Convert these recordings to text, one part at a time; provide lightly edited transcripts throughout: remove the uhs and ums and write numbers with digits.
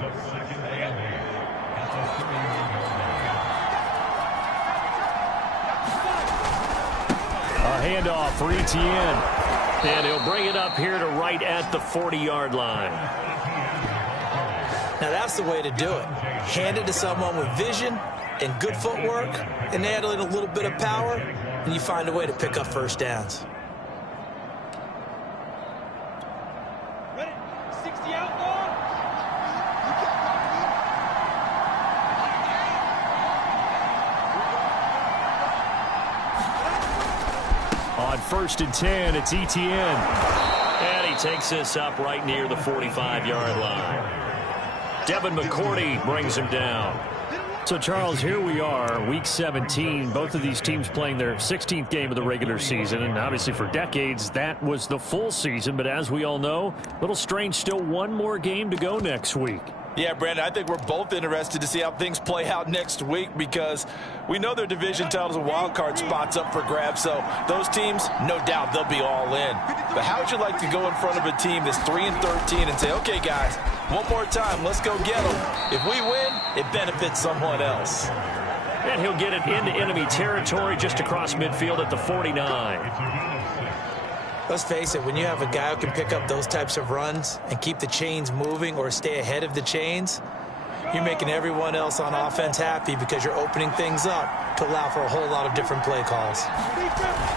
A handoff for Etienne. And he'll bring it up here to right at the 40-yard line. Now that's the way to do it. Hand it to someone with vision and good footwork, and add in a little bit of power, and you find a way to pick up first downs. Ready? 60 outlaw. On 1st and 10, it's Etienne. And he takes this up right near the 45-yard line. Devin McCourty brings him down. So, Charles, here we are, Week 17. Both of these teams playing their 16th game of the regular season. And obviously for decades, that was the full season. But as we all know, a little strange, still one more game to go next week. Yeah, Brandon, I think we're both interested to see how things play out next week because we know their division titles and wild card spots up for grabs. So those teams, no doubt, they'll be all in. But how would you like to go in front of a team that's 3-13 and say, okay, guys, one more time, let's go get them. If we win, it benefits someone else. And he'll get it into enemy territory just across midfield at the 49. Let's face it, when you have a guy who can pick up those types of runs and keep the chains moving or stay ahead of the chains, you're making everyone else on offense happy because you're opening things up to allow for a whole lot of different play calls.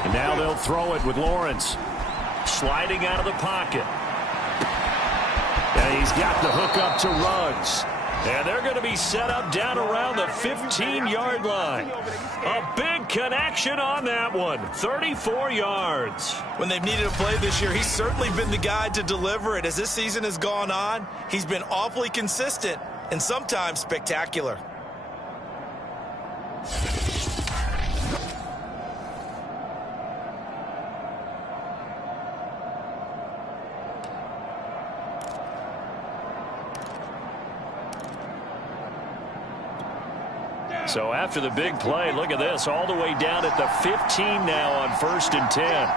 And now they'll throw it with Lawrence. Sliding out of the pocket. And he's got the hook up to Ruggs. And they're going to be set up down around the 15-yard line. A big connection on that one. 34 yards. When they've needed a play this year, he's certainly been the guy to deliver it. As this season has gone on, he's been awfully consistent and sometimes spectacular. So after the big play, look at this, all the way down at the 15 now on 1st and 10.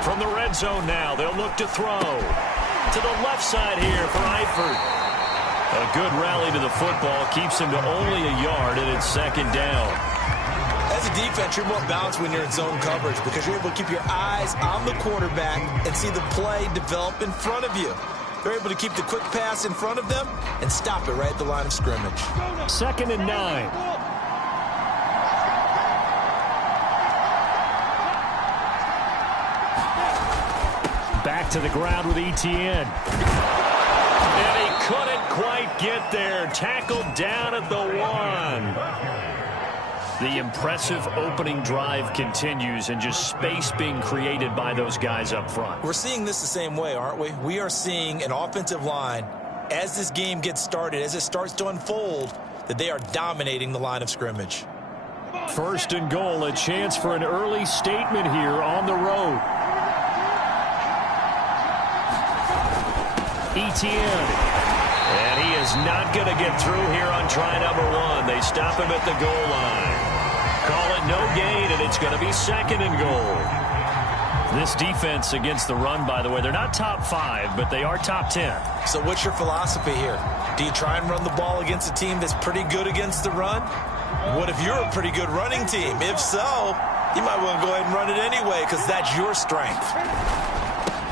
From the red zone now, they'll look to throw. To the left side here for Eifert. A good rally to the football keeps him to only a yard, and it's 2nd down. As a defense, you're more balanced when you're in zone coverage because you're able to keep your eyes on the quarterback and see the play develop in front of you. They're able to keep the quick pass in front of them and stop it right at the line of scrimmage. 2nd and 9. Back to the ground with Etienne. And he couldn't quite get there. Tackled down at the 1. The impressive opening drive continues and just space being created by those guys up front. We're seeing this the same way, aren't we? We are seeing an offensive line, as this game gets started, as it starts to unfold, that they are dominating the line of scrimmage. 1st and goal, a chance for an early statement here on the road. Etienne. And he is not going to get through here on try number 1. They stop him at the goal line. Call it no gain, and it's going to be 2nd and goal. This defense against the run, by the way, they're not top 5, but they are top 10. So what's your philosophy here? Do you try and run the ball against a team that's pretty good against the run? What if you're a pretty good running team? If so, you might want to go ahead and run it anyway because that's your strength.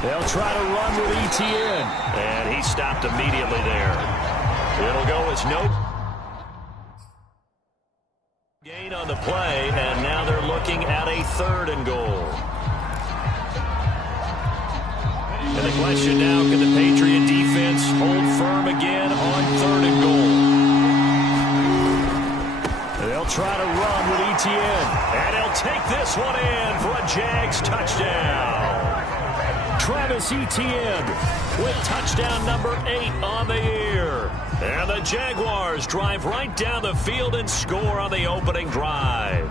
They'll try to run with Etienne. And he stopped immediately there. It'll go as no gain on the play, and now they're looking at a 3rd and goal. And the question now, can the Patriot defense hold firm again on 3rd and goal? They'll try to run with Etienne. And he'll take this one in for a Jags touchdown. Travis Etienne with touchdown number 8 on the year. And the Jaguars drive right down the field and score on the opening drive.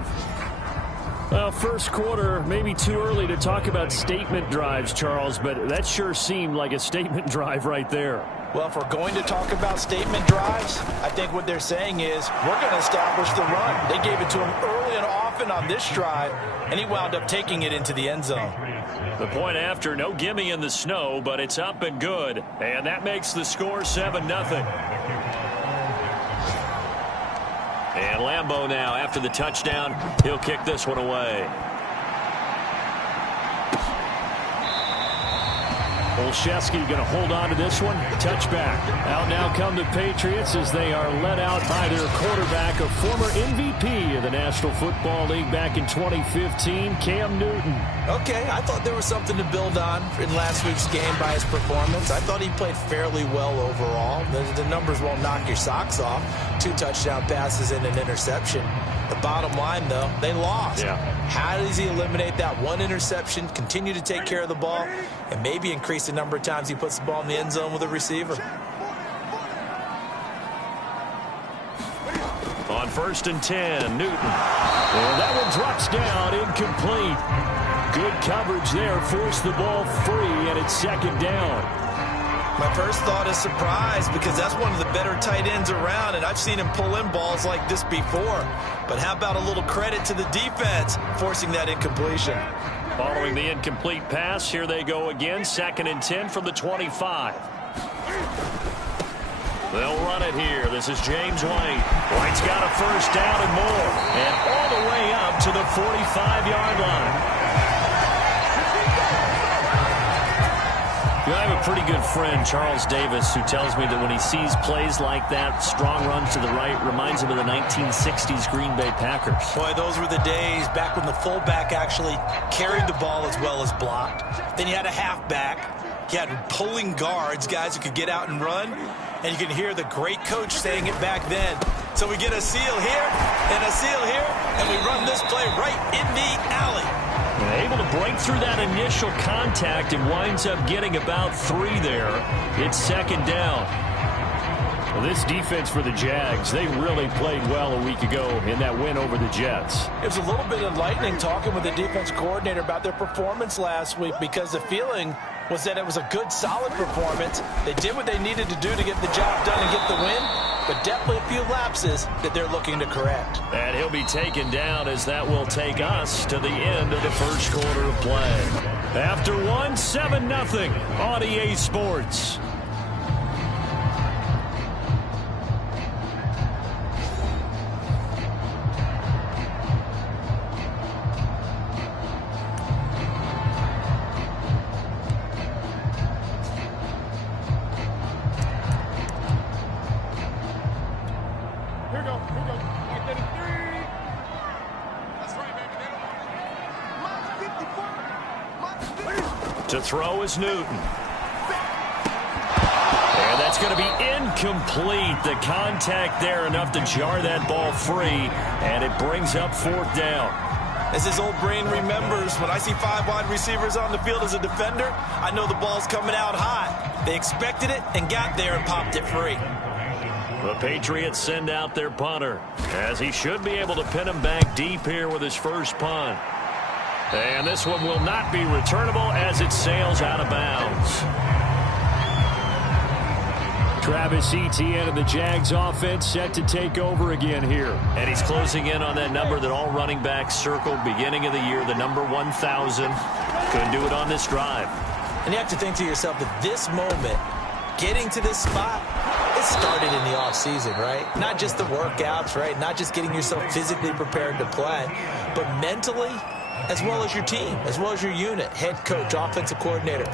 Well, first quarter, maybe too early to talk about statement drives, Charles, but that sure seemed like a statement drive right there. Well, if we're going to talk about statement drives, I think what they're saying is we're going to establish the run. They gave it to him early and often on this drive, and he wound up taking it into the end zone. The point after, no gimme in the snow, but it's up and good. And that makes the score 7-0. And Lambeau now, after the touchdown, he'll kick this one away. Olszewski going to hold on to this one. Touchback. Out now come the Patriots as they are led out by their quarterback, a former MVP of the National Football League back in 2015, Cam Newton. Okay, I thought there was something to build on in last week's game by his performance. I thought he played fairly well overall. The numbers won't knock your socks off. 2 touchdown passes and an interception. The bottom line, though, they lost. Yeah. How does he eliminate that one interception, continue to take care of the ball, and maybe increase the number of times he puts the ball in the end zone with a receiver? On 1st and 10, Newton. And that one drops down, incomplete. Good coverage there, forced the ball free, and it's 2nd down. My first thought is surprise, because that's one of the better tight ends around, and I've seen him pull in balls like this before. But how about a little credit to the defense forcing that incompletion? Following the incomplete pass, here they go again, 2nd and 10 from the 25. They'll run it here. This is James White. White's got a first down and more, and all the way up to the 45-yard line. I have a pretty good friend, Charles Davis, who tells me that when he sees plays like that, strong runs to the right, reminds him of the 1960s Green Bay Packers. Boy, those were the days back when the fullback actually carried the ball as well as blocked. Then you had a halfback. You had pulling guards, guys who could get out and run. And you can hear the great coach saying it back then. So we get a seal here and a seal here, and we run this play right in the alley. Able to break through that initial contact and winds up getting about 3 there. It's 2nd down. Well, this defense for the Jags, they really played well a week ago in that win over the Jets. It was a little bit enlightening talking with the defense coordinator about their performance last week, because the feeling was that it was a good, solid performance. They did what they needed to do to get the job done and get the win, but definitely a few lapses that they're looking to correct. And he'll be taken down as that will take us to the end of the first quarter of play. After one, 7-0 on EA Sports. To throw is Newton. And that's going to be incomplete. The contact there enough to jar that ball free, and it brings up 4th down. As his old brain remembers, when I see 5 wide receivers on the field as a defender, I know the ball's coming out hot. They expected it and got there and popped it free. The Patriots send out their punter, as he should be able to pin him back deep here with his first punt. And this one will not be returnable as it sails out of bounds. Travis Etienne of the Jags offense set to take over again here. And he's closing in on that number that all running backs circled beginning of the year, the number 1,000. Couldn't do it on this drive. And you have to think to yourself that this moment, getting to this spot, it started in the offseason, right? Not just the workouts, right? Not just getting yourself physically prepared to play, but mentally, as well as your team, as well as your unit, head coach, offensive coordinator.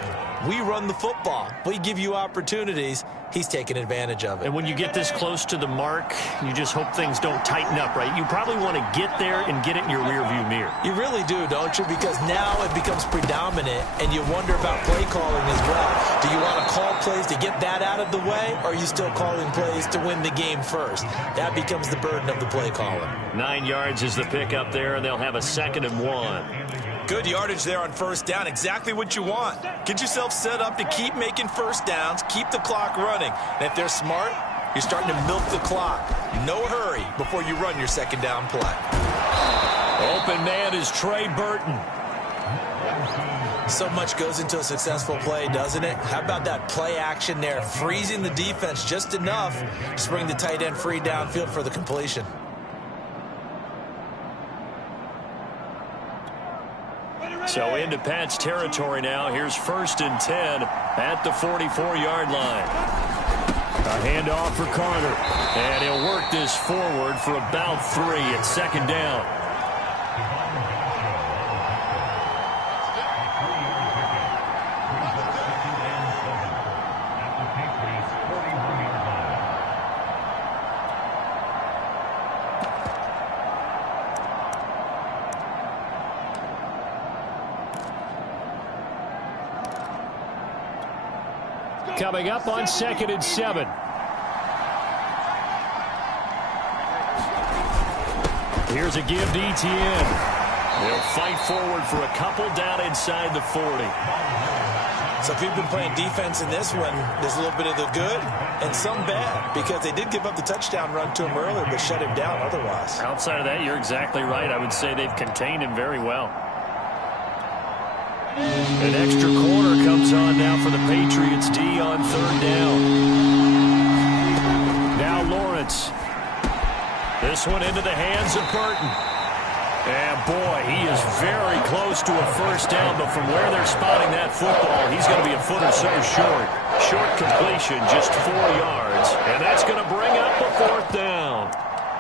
We run the football. We give you opportunities. He's taking advantage of it. And when you get this close to the mark, you just hope things don't tighten up, right? You probably want to get there and get it in your rearview mirror. You really do, don't you? Because now it becomes predominant, and you wonder about play calling as well. Do you want to call plays to get that out of the way, or are you still calling plays to win the game first? That becomes the burden of the play calling. 9 yards is the pickup there, and they'll have a 2nd and 1. Good yardage there on first down. Exactly what you want. Get yourself set up to keep making first downs, keep the clock running. And if they're smart, you're starting to milk the clock. No hurry before you run your 2nd down play. Open man is Trey Burton. So much goes into a successful play, doesn't it? How about that play action there, freezing the defense just enough to bring the tight end free downfield for the completion. So into Pat's territory now. Here's 1st and 10 at the 44-yard line. A handoff for Carter. And he'll work this forward for about 3 at 2nd down. Coming up on 2nd and 7. Here's a give to Etienne. They'll fight forward for a couple down inside the 40. So if you've been playing defense in this one, there's a little bit of the good and some bad, because they did give up the touchdown run to him earlier but shut him down otherwise. Outside of that, you're exactly right. I would say they've contained him very well. An extra corner comes on now for the Patriots D on 3rd down. Now Lawrence. This one into the hands of Burton. And boy, he is very close to a 1st down, but from where they're spotting that football, he's going to be a foot or so short. Short completion, just 4 yards, and that's going to bring up a 4th down.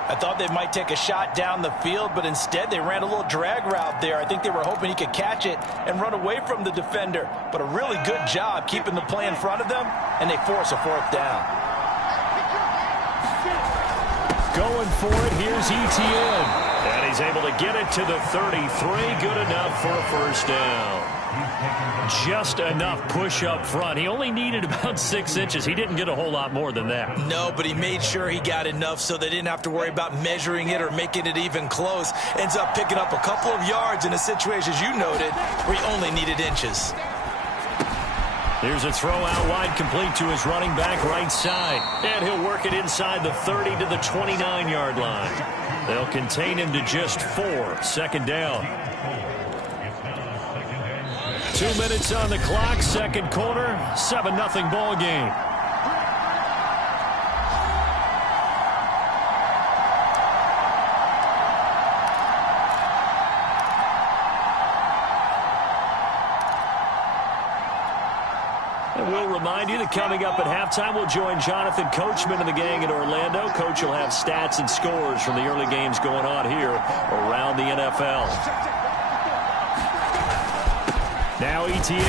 I thought they might take a shot down the field, but instead they ran a little drag route there. I think they were hoping he could catch it and run away from the defender. But a really good job keeping the play in front of them, and they force a 4th down. Going for it, here's Etienne. And he's able to get it to the 33. Good enough for a 1st down. Just enough push up front. He only needed about 6 inches. He didn't get a whole lot more than that. No, but he made sure he got enough so they didn't have to worry about measuring it or making it even close. Ends up picking up a couple of yards in a situation, as you noted, where he only needed inches. Here's a throw out wide, complete to his running back right side. And he'll work it inside the 30 to the 29-yard line. They'll contain him to just 4. 2nd down. 2 minutes on the clock, 2nd quarter, 7-0 ball game. And we'll remind you that coming up at halftime, we'll join Jonathan Coachman and the gang in Orlando. Coach will have stats and scores from the early games going on here around the NFL. Now Etienne.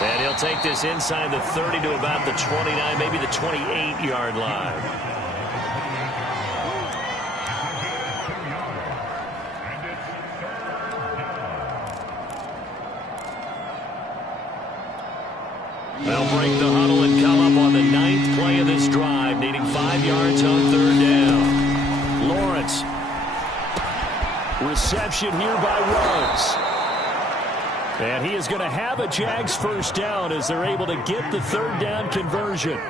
And he'll take this inside the 30 to about the 29, maybe the 28-yard line. They'll break the huddle and come up on the 9th play of this drive, needing 5 yards on 3rd down. Lawrence. Reception here by Ruggs. And he is going to have a Jags 1st down as they're able to get the 3rd down conversion.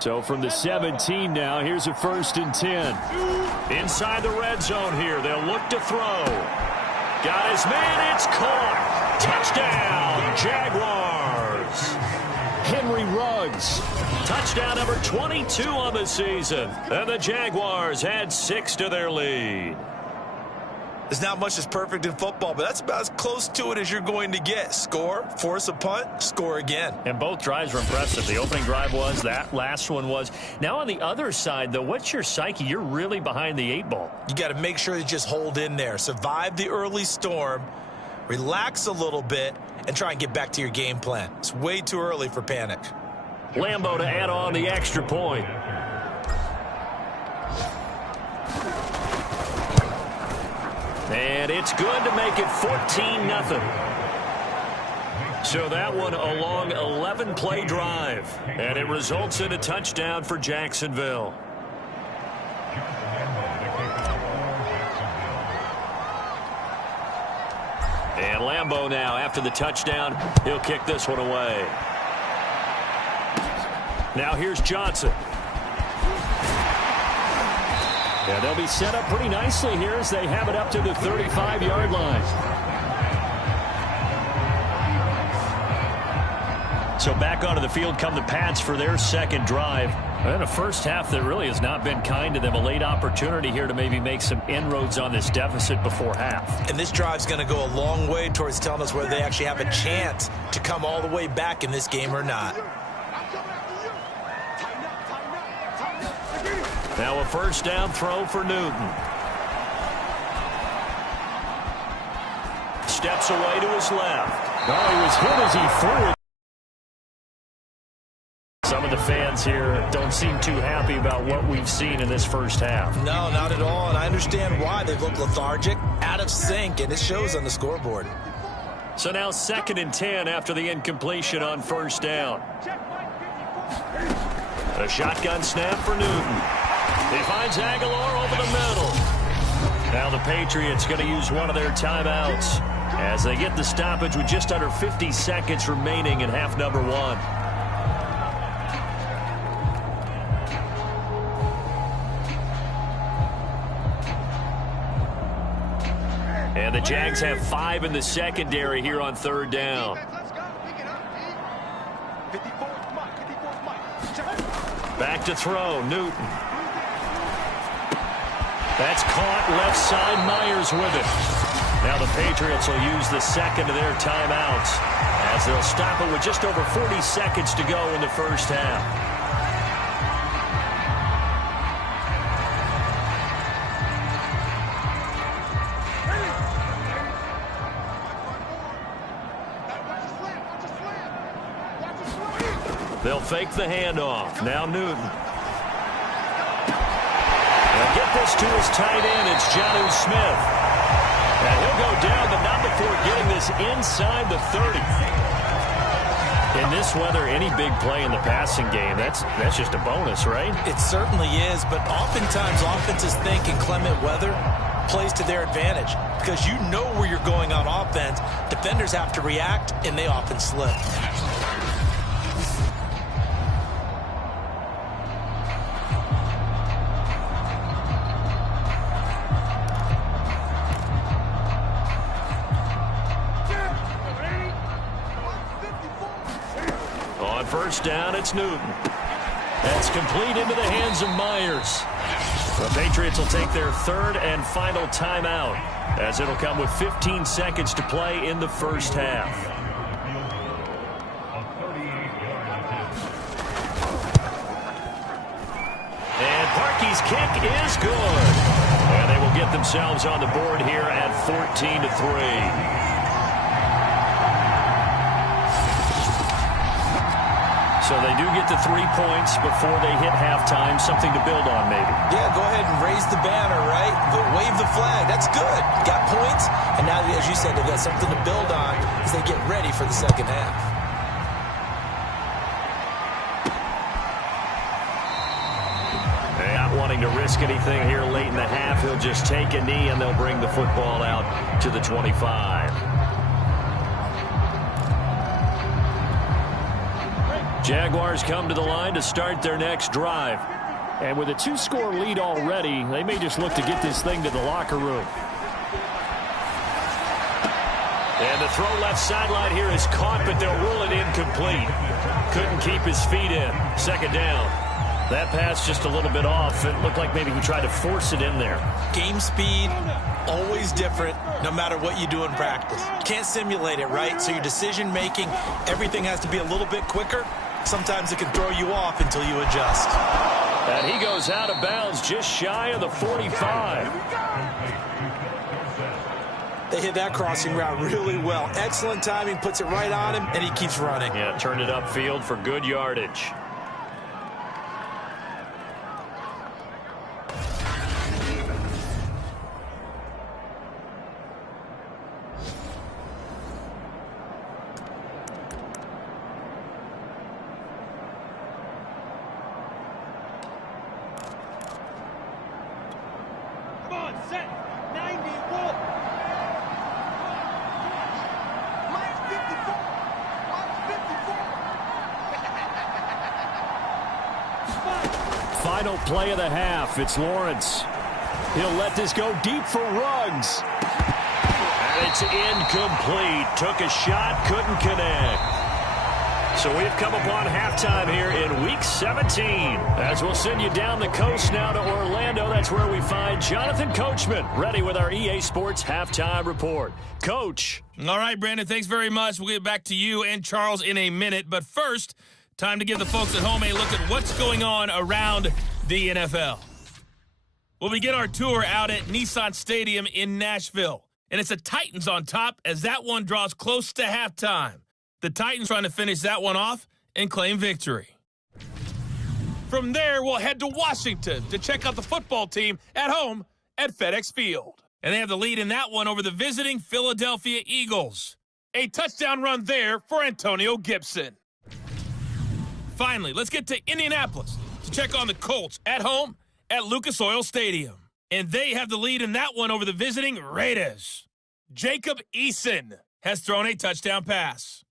So from the 17 now, here's a 1st and 10. Inside the red zone here, they'll look to throw. Got his man, it's caught. Touchdown, Jaguars. Henry Ruggs. Touchdown number 22 on the season. And the Jaguars add 6 to their lead. There's not much that's perfect in football, but that's about as close to it as you're going to get. Score, force a punt, score again. And both drives were impressive. The opening drive was, that last one was. Now on the other side, though, what's your psyche? You're really behind the 8 ball. You got to make sure you just hold in there. Survive the early storm, relax a little bit, and try and get back to your game plan. It's way too early for panic. Lambeau to add on the extra point. And it's good to make it 14-0. So that one a long 11-play drive, and it results in a touchdown for Jacksonville. And Lambeau now, after the touchdown, he'll kick this one away. Now here's Johnson. Yeah, they'll be set up pretty nicely here as they have it up to the 35-yard line. So back onto the field come the Pats for their second drive. And a first half that really has not been kind to them. A late opportunity here to maybe make some inroads on this deficit before half. And this drive's going to go a long way towards telling us whether they actually have a chance to come all the way back in this game or not. Now a first down throw for Newton. Steps away to his left. Oh, he was hit as he threw it. Some of the fans here don't seem too happy about what we've seen in this first half. No, not at all, and I understand why. They look lethargic, out of sync, and it shows on the scoreboard. So now 2nd and 10 after the incompletion on first down. A shotgun snap for Newton. He finds Aguilar over the middle. Now the Patriots going to use one of their timeouts as they get the stoppage with just under 50 seconds remaining in half number 1. And the Jags have 5 in the secondary here on 3rd down. Back to throw, Newton. That's caught left side, Myers with it. Now the Patriots will use the second of their timeouts as they'll stop it with just over 40 seconds to go in the first half. They'll fake the handoff. Now Newton. They'll get this to his tight end. It's Jonnu Smith. And he'll go down, but not before getting this inside the 30. In this weather, any big play in the passing game, that's just a bonus, right? It certainly is, but oftentimes offenses think in clement weather plays to their advantage because you know where you're going on offense. Defenders have to react, and they often slip. First down, it's Newton. That's complete into the hands of Myers. The Patriots will take their 3rd and final timeout as it'll come with 15 seconds to play in the first half. And Parkey's kick is good. And they will get themselves on the board here at 14-3. So they do get the 3 points before they hit halftime, something to build on maybe. Yeah, go ahead and raise the banner, right? Wave the flag. That's good. Got points, and now, as you said, they've got something to build on as they get ready for the second half. Not wanting to risk anything here late in the half, he'll just take a knee, and they'll bring the football out to the 25. Jaguars come to the line to start their next drive. And with a 2-score lead already, they may just look to get this thing to the locker room. And the throw left sideline here is caught, but they'll rule it incomplete. Couldn't keep his feet in. 2nd down. That pass just a little bit off. It looked like maybe he tried to force it in there. Game speed, always different, no matter what you do in practice. Can't simulate it, right? So your decision-making, everything has to be a little bit quicker. Sometimes it can throw you off until you adjust. And he goes out of bounds just shy of the 45. They hit that crossing route really well. Excellent timing, puts it right on him, and he keeps running. Yeah, turned it upfield for good yardage. Come on, set. 90, wolf. Minus 54. Minus 54. Final play of the half. It's Lawrence. He'll let this go deep for Ruggs. And it's incomplete. Took a shot, couldn't connect. So we've come upon halftime here in Week 17. As we'll send you down the coast now to Orlando, that's where we find Jonathan Coachman, ready with our EA Sports Halftime Report. Coach. All right, Brandon, thanks very much. We'll get back to you and Charles in a minute. But first, time to give the folks at home a look at what's going on around the NFL. We'll begin our tour out at Nissan Stadium in Nashville. And it's the Titans on top as that one draws close to halftime. The Titans trying to finish that one off and claim victory. From there, we'll head to Washington to check out the football team at home at FedEx Field. And they have the lead in that one over the visiting Philadelphia Eagles. A touchdown run there for Antonio Gibson. Finally, let's get to Indianapolis to check on the Colts at home at Lucas Oil Stadium. And they have the lead in that one over the visiting Raiders. Jacob Eason has thrown a touchdown pass.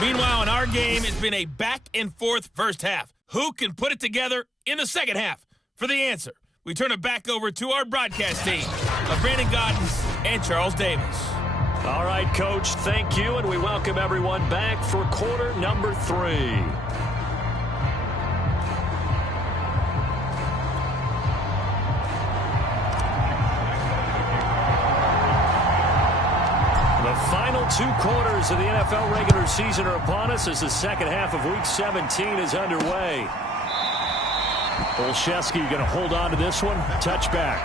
Meanwhile, in our game, it's been a back-and-forth first half. Who can put it together in the second half? For the answer, we turn it back over to our broadcast team of Brandon Gaudens and Charles Davis. All right, Coach, thank you, and we welcome everyone back for quarter number 3. The final 2 quarters of the NFL regular season are upon us as the second half of Week 17 is underway. Olszewski going to hold on to this one. Touchback.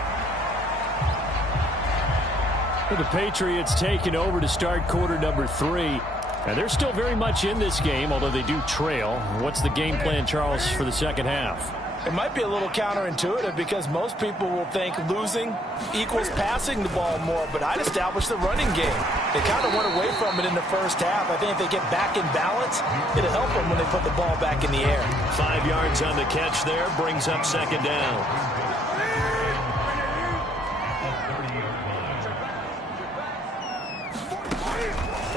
The Patriots taking over to start quarter number 3. And they're still very much in this game, although they do trail. What's the game plan, Charles, for the second half? It might be a little counterintuitive because most people will think losing equals passing the ball more, but I'd establish the running game. They kind of went away from it in the first half. I think if they get back in balance, it'll help them when they put the ball back in the air. 5 yards on the catch there, brings up second down.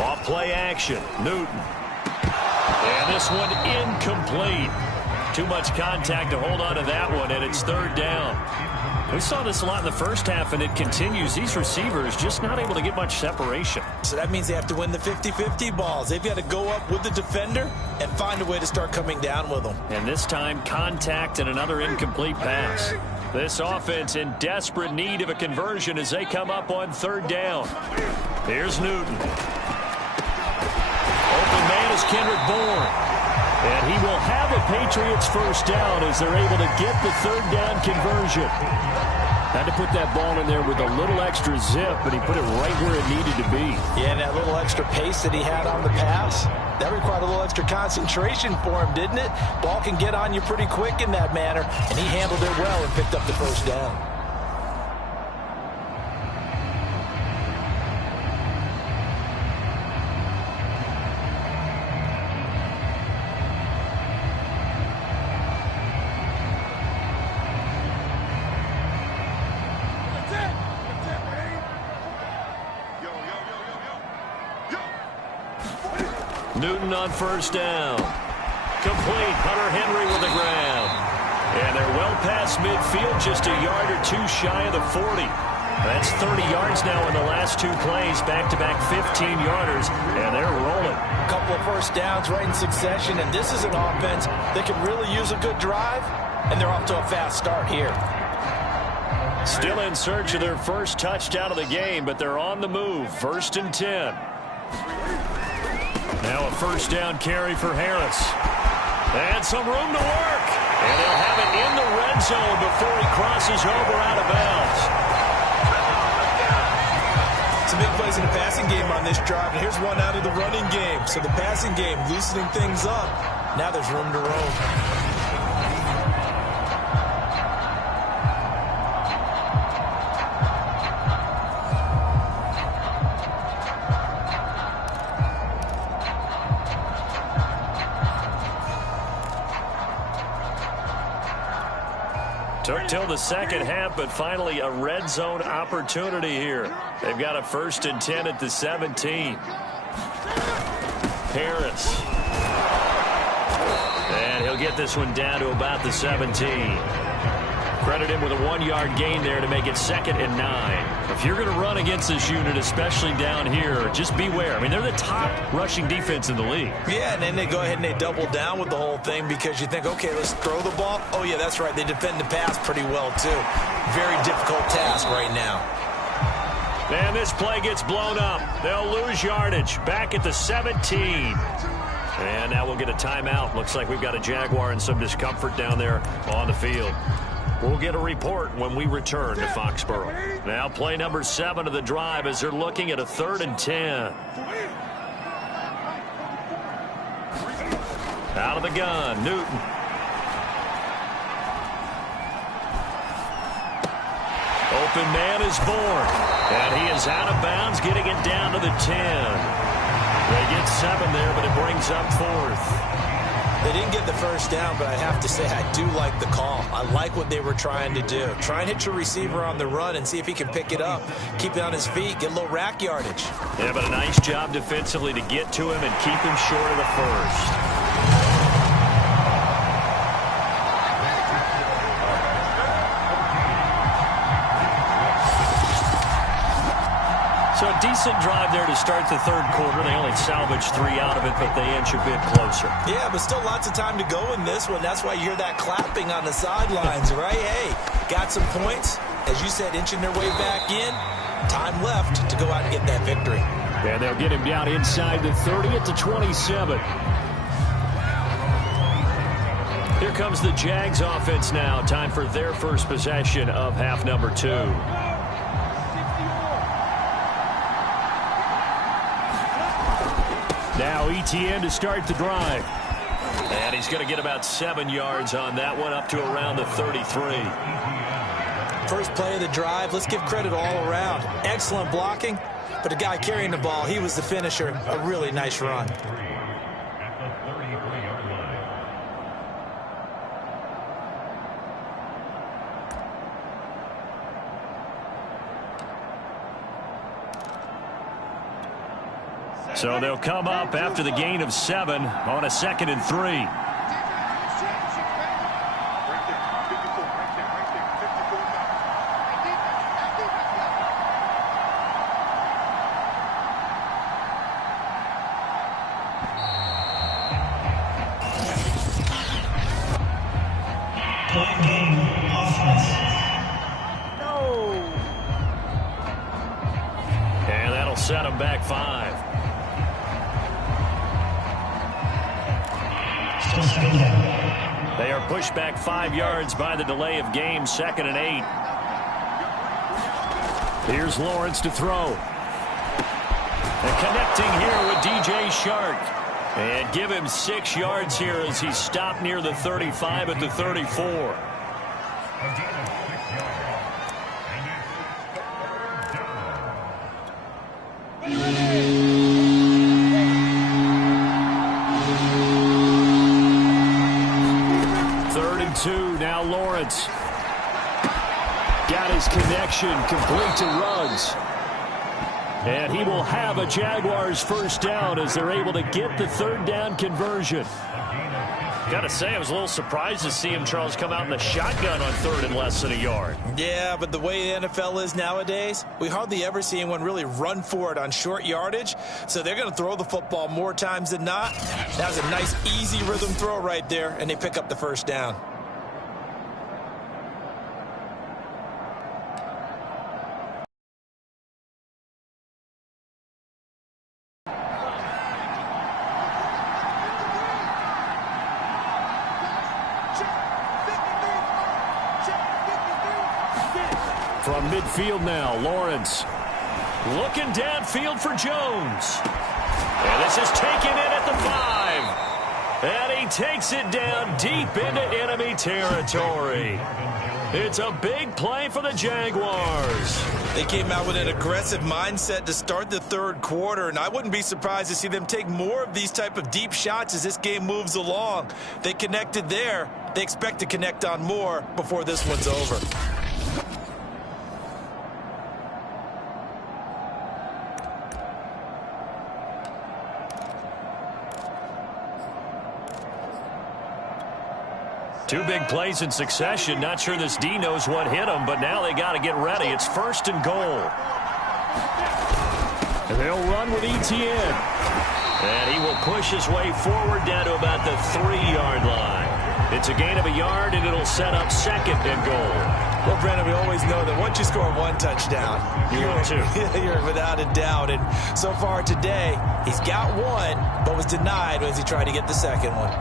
Off play action, Newton. And this one incomplete. Too much contact to hold on to that one, and it's third down. We saw this a lot in the first half, and it continues. These receivers just not able to get much separation. So that means they have to win the 50-50 balls. They've got to go up with the defender and find a way to start coming down with them. And this time, contact and another incomplete pass. This offense in desperate need of a conversion as they come up on third down. Here's Newton. Open man is Kendrick Bourne. And he will have a Patriots first down as they're able to get the third down conversion. Had to put that ball in there with a little extra zip, but he put it right where it needed to be. Yeah, and that little extra pace that he had on the pass, that required a little extra concentration for him, didn't it? Ball can get on you pretty quick in that manner, and he handled it well and picked up the first down. Newton on first down. Complete. Hunter Henry with the ground. And they're well past midfield, just a yard or two shy of the 40. That's 30 yards now in the last 2 plays, back-to-back 15-yarders, and they're rolling. A couple of first downs right in succession, and this is an offense that can really use a good drive, and they're off to a fast start here. Still in search of their first touchdown of the game, but they're on the move. 1st and 10. Now a first down carry for Harris. And some room to work. And they'll have it in the red zone before he crosses over out of bounds. Some big plays in the passing game on this drive. And here's one out of the running game. So the passing game loosening things up. Now there's room to roam. Took till the second half, but finally a red zone opportunity here. They've got a 1st and 10 at the 17. Harris. And he'll get this one down to about the 17. Credit him with a 1-yard gain there to make it 2nd and 9. If you're going to run against this unit, especially down here, just beware. I mean, they're the top rushing defense in the league. Yeah, and then they go ahead and they double down with the whole thing because you think, okay, let's throw the ball. Oh, yeah, that's right. They defend the pass pretty well, too. Very difficult task right now. And this play gets blown up. They'll lose yardage. Back at the 17. And now we'll get a timeout. Looks like we've got a Jaguar in some discomfort down there on the field. We'll get a report when we return to Foxborough. Now play number 7 of the drive as they're looking at a 3rd and 10. Out of the gun, Newton. Open man is Bourne. And he is out of bounds, getting it down to the 10. They get 7 there, but it brings up 4th. They didn't get the first down, but I have to say I do like the call. I like what they were trying to do. Try and hit your receiver on the run and see if he can pick it up. Keep it on his feet, get a little rack yardage. Yeah, but a nice job defensively to get to him and keep him short of the first. So a decent drive there to start the 3rd quarter. They only salvaged 3 out of it, but they inch a bit closer. Yeah, but still lots of time to go in this one. That's why you hear that clapping on the sidelines, right? Hey, got some points. As you said, inching their way back in. Time left to go out and get that victory. And they'll get him down inside the 30 at the 27. Here comes the Jags offense now. Time for their first possession of half number 2. Now ETN to start the drive. And he's going to get about 7 yards on that one, up to around the 33. First play of the drive, let's give credit all around. Excellent blocking, but the guy carrying the ball, he was the finisher. A really nice run. So they'll come up after the gain of 7 on a 2nd and 3. And that'll set them back 5. They are pushed back 5 yards by the delay of game, 2nd and 8. Here's Lawrence to throw. And connecting here with DJ Shark. And give him 6 yards here as he stopped near the 35 at the 34. Now Lawrence got his connection complete to Ruggs. And he will have a Jaguars first down as they're able to get the 3rd down conversion. Got to say, I was a little surprised to see him, Charles, come out in the shotgun on 3rd and less than a yard. Yeah, but the way the NFL is nowadays, we hardly ever see anyone really run for it on short yardage. So they're going to throw the football more times than not. That was a nice, easy rhythm throw right there, and they pick up the first down. From midfield now, Lawrence looking downfield for Jones. And this is taken in at the 5. And he takes it down deep into enemy territory. It's a big play for the Jaguars. They came out with an aggressive mindset to start the 3rd quarter, and I wouldn't be surprised to see them take more of these type of deep shots as this game moves along. They connected there. They expect to connect on more before this one's over. Two big plays in succession. Not sure this D knows what hit him, but now they got to get ready. It's 1st and goal. And they'll run with Etienne. And he will push his way forward down to about the 3-yard line. It's a gain of a yard, and it'll set up 2nd and goal. Well, Brandon, we always know that once you score 1 touchdown, you're without a doubt. And so far today, he's got 1, but was denied as he tried to get the 2nd one.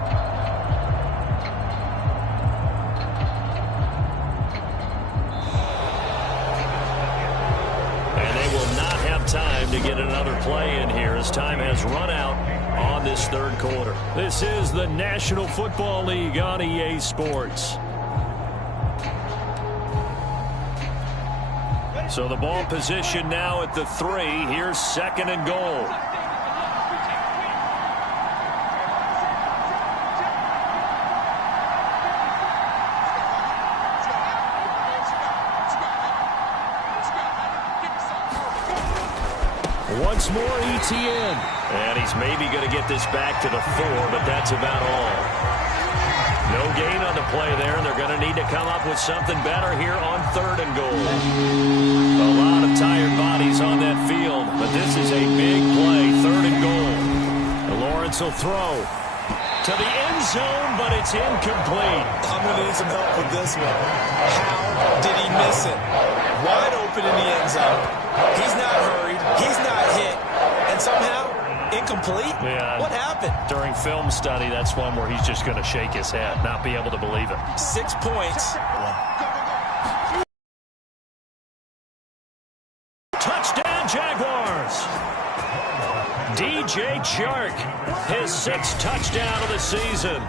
Time to get another play in here as time has run out on this 3rd quarter. This is the National Football League on EA Sports. So the ball position now at the 3. Here's 2nd and goal. Once more, Etienne. And he's maybe going to get this back to the 4, but that's about all. No gain on the play there, and they're going to need to come up with something better here on 3rd and goal. A lot of tired bodies on that field, but this is a big play, 3rd and goal. And Lawrence will throw to the end zone, but it's incomplete. I'm going to need some help with this one. How did he miss it? Wide open in the end zone. He's not hurried. He's not hit. And somehow, incomplete? Yeah. What happened? During film study, that's one where he's just going to shake his head, not be able to believe it. 6 points. Touchdown, Jaguars. DJ Chark, his 6th touchdown of the season.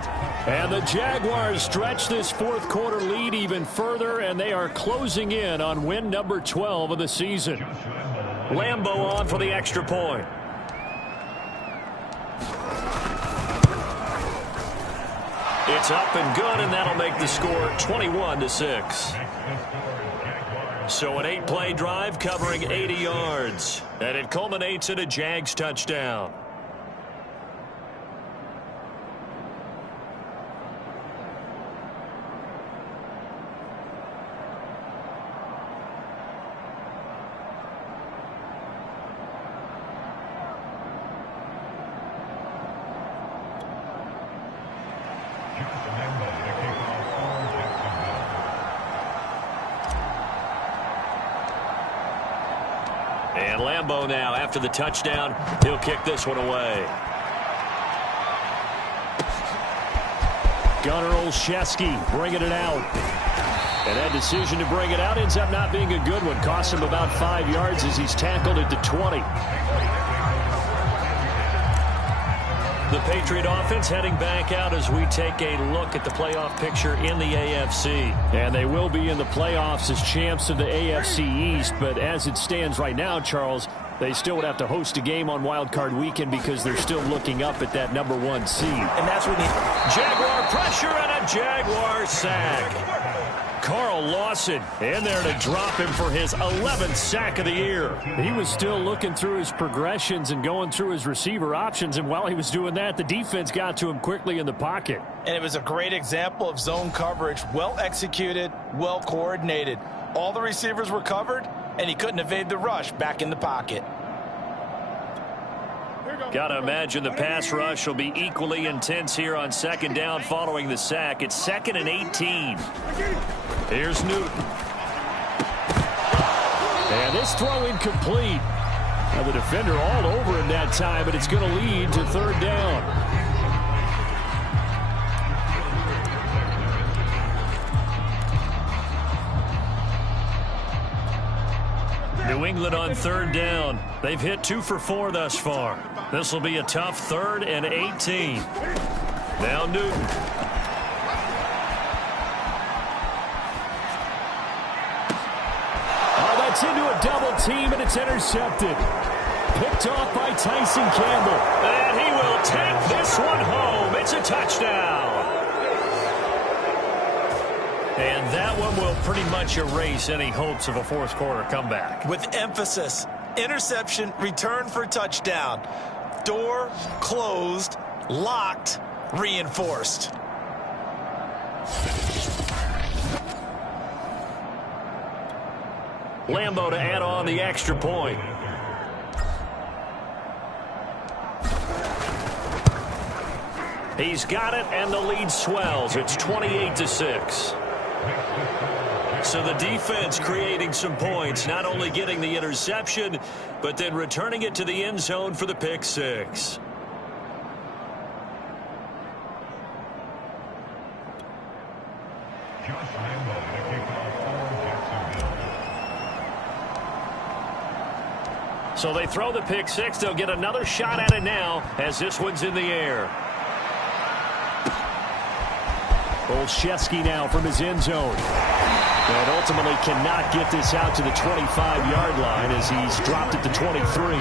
And the Jaguars stretch this 4th quarter lead even further, and they are closing in on win number 12 of the season. Lambeau on for the extra point. It's up and good, and that'll make the score 21-6. So an 8-play drive covering 80 yards, and it culminates in a Jags touchdown. And Lambeau now, after the touchdown, he'll kick this one away. Gunnar Olszewski bringing it out. And that decision to bring it out ends up not being a good one. Costs him about 5 yards as he's tackled at the 20. The Patriot offense heading back out as we take a look at the playoff picture in the AFC. And they will be in the playoffs as champs of the AFC East. But as it stands right now, Charles, they still would have to host a game on Wild Card Weekend because they're still looking up at that number 1 seed. And that's what Jaguar pressure and a Jaguar sack. Carl Lawson in there to drop him for his 11th sack of the year. He was still looking through his progressions and going through his receiver options, and while he was doing that, the defense got to him quickly in the pocket. And it was a great example of zone coverage, well executed, well coordinated. All the receivers were covered, and he couldn't evade the rush back in the pocket. Got to imagine the pass rush will be equally intense here on 2nd down following the sack. It's 2nd and 18. Here's Newton. And this throw incomplete. Now the defender all over him that time, but it's going to lead to 3rd down. New England on 3rd down. They've hit 2 for 4 thus far. This will be a tough 3rd and 18. Now Newton. Oh, that's into a double team, and it's intercepted. Picked off by Tyson Campbell. And he will take this one home. It's a touchdown. And that one will pretty much erase any hopes of a fourth quarter comeback. With emphasis, interception, return for touchdown. Door closed, locked, reinforced. Lambo to add on the extra point. He's got it, and the lead swells. It's 28-6. So the defense creating some points, not only getting the interception, but then returning it to the end zone for the pick six. So they throw the pick six. They'll get another shot at it now as this one's in the air. Olszewski now from his end zone. And ultimately cannot get this out to the 25-yard line as he's dropped at the 23.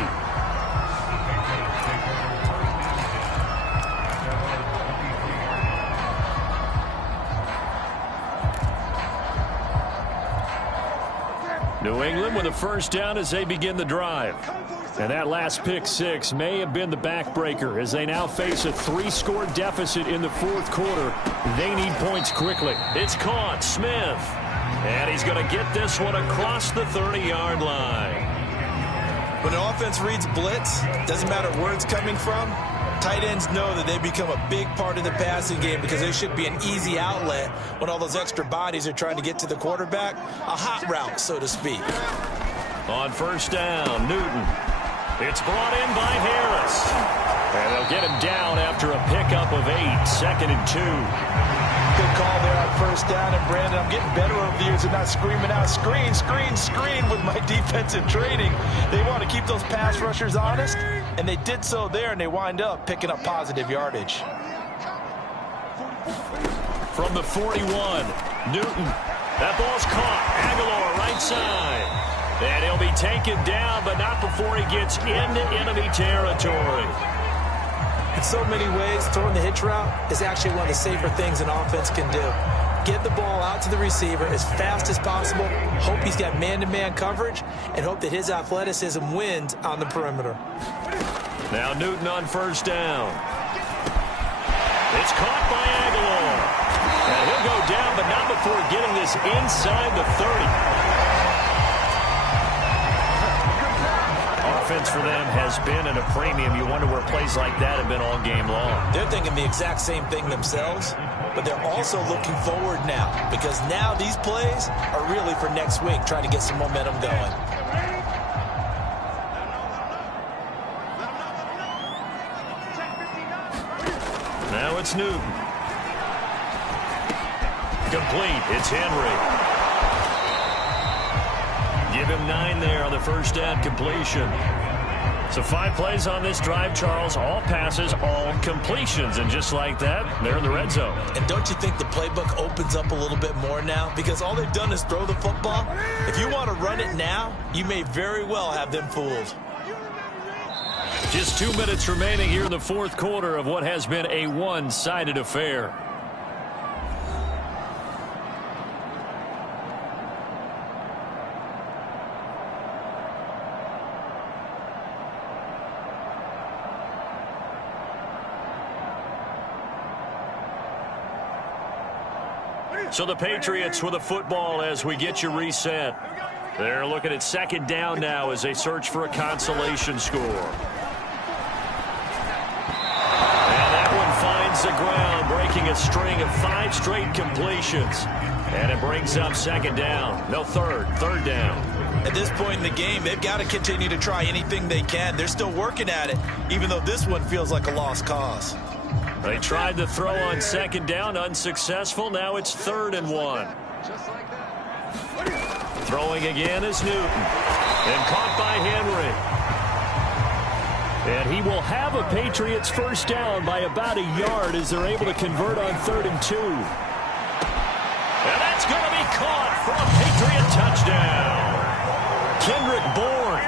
New England with a first down as they begin the drive. And that last pick six may have been the backbreaker as they now face a 3-score deficit in the fourth quarter. They need points quickly. It's caught. Smith. And he's going to get this one across the 30-yard line. When an offense reads blitz, doesn't matter where it's coming from, tight ends know that they become a big part of the passing game because they should be an easy outlet when all those extra bodies are trying to get to the quarterback. A hot route, so to speak. On first down, Newton. It's brought in by Harris. And they'll get him down after a pickup of 8, 2nd and 2. Good call there on first down. And, Brandon, I'm getting better over the years and not screaming out, screen, screen, screen with my defensive training. They want to keep those pass rushers honest, and they did so there, and they wind up picking up positive yardage. From the 41, Newton. That ball's caught. Aguilar right side. And he'll be taken down, but not before he gets into enemy territory. In so many ways, throwing the hitch route is actually one of the safer things an offense can do. Get the ball out to the receiver as fast as possible, hope he's got man-to-man coverage, and hope that his athleticism wins on the perimeter. Now Newton on first down. It's caught by Aguilar. And he'll go down, but not before getting this inside the 30. Offense for them has been at a premium. You wonder where plays like that have been all game long. They're thinking the exact same thing themselves, but they're also looking forward now because now these plays are really for next week, trying to get some momentum going. Now it's Newton. Complete. It's Henry. Give him 9 there on the first down completion. So 5 plays on this drive, Charles. All passes, all completions. And just like that, they're in the red zone. And don't you think the playbook opens up a little bit more now? Because all they've done is throw the football. If you want to run it now, you may very well have them fooled. Just 2 minutes remaining here in the fourth quarter of what has been a one-sided affair. So the Patriots with a football as we get you reset. They're looking at second down now as they search for a consolation score. And that one finds the ground, breaking a string of 5 straight completions. And it brings up second down. No, third down. At this point in the game, they've got to continue to try anything they can. They're still working at it, even though this one feels like a lost cause. They tried to throw on second down, unsuccessful. Now it's 3rd and 1. Throwing again is Newton. And caught by Henry. And he will have a Patriots first down by about a yard as they're able to convert on 3rd and 2. And that's going to be caught for a Patriot touchdown. Kendrick Bourne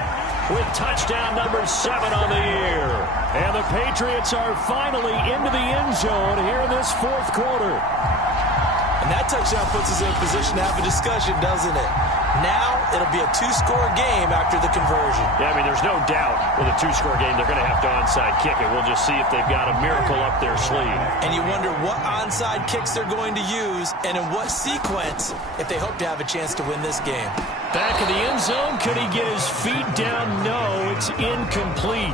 with touchdown number 7 on the year. And the Patriots are finally into the end zone here in this fourth quarter. And And that touchdown puts us in a position to have a discussion, doesn't it? Now, it'll be a two-score game after the conversion. Yeah, I mean, there's no doubt with a two-score game they're going to have to onside kick it. We'll just see if they've got a miracle up their sleeve. And you wonder what onside kicks they're going to use and in what sequence if they hope to have a chance to win this game. Back in the end zone, could he get his feet down? No, it's incomplete.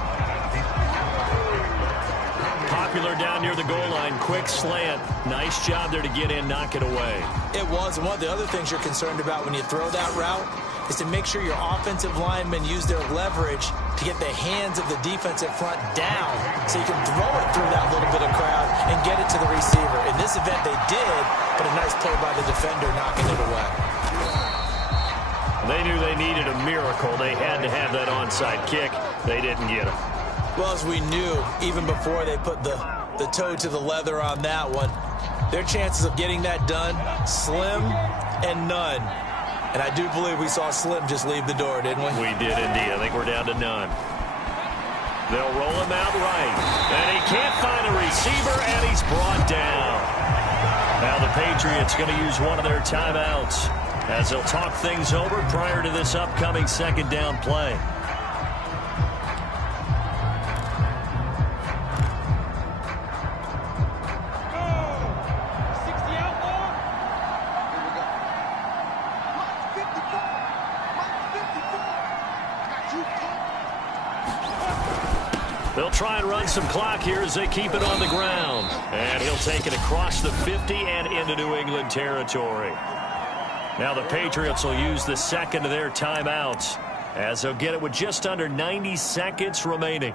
Popular down near the goal line, quick slant. Nice job there to get in, knock it away. It was, and one of the other things you're concerned about when you throw that route is to make sure your offensive linemen use their leverage to get the hands of the defensive front down so you can throw it through that little bit of crowd and get it to the receiver. In this event, they did, but a nice play by the defender knocking it away. They knew they needed a miracle. They had to have that onside kick. They didn't get it. Well, as we knew, even before they put the toe to the leather on that one, their chances of getting that done, slim and none. And I do believe we saw Slim just leave the door, didn't we? We did indeed. I think we're down to none. They'll roll him out right. And he can't find a receiver, and he's brought down. Now the Patriots going to use one of their timeouts as they'll talk things over prior to this upcoming second down play. They'll try and run some clock here as they keep it on the ground. And he'll take it across the 50 and into New England territory. Now the Patriots will use the second of their timeouts as they'll get it with just under 90 seconds remaining.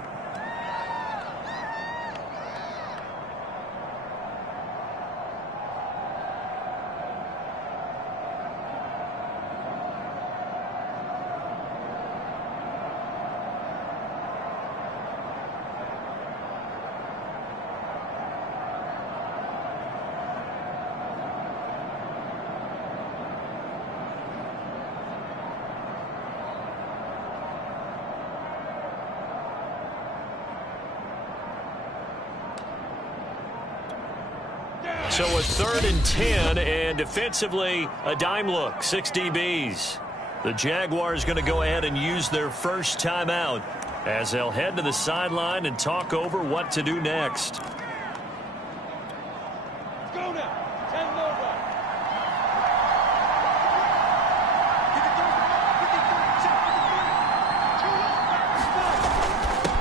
So a 3rd and 10, and defensively, a dime look, 6 DBs. The Jaguars going to go ahead and use their first timeout as they'll head to the sideline and talk over what to do next. Go now. 10 over.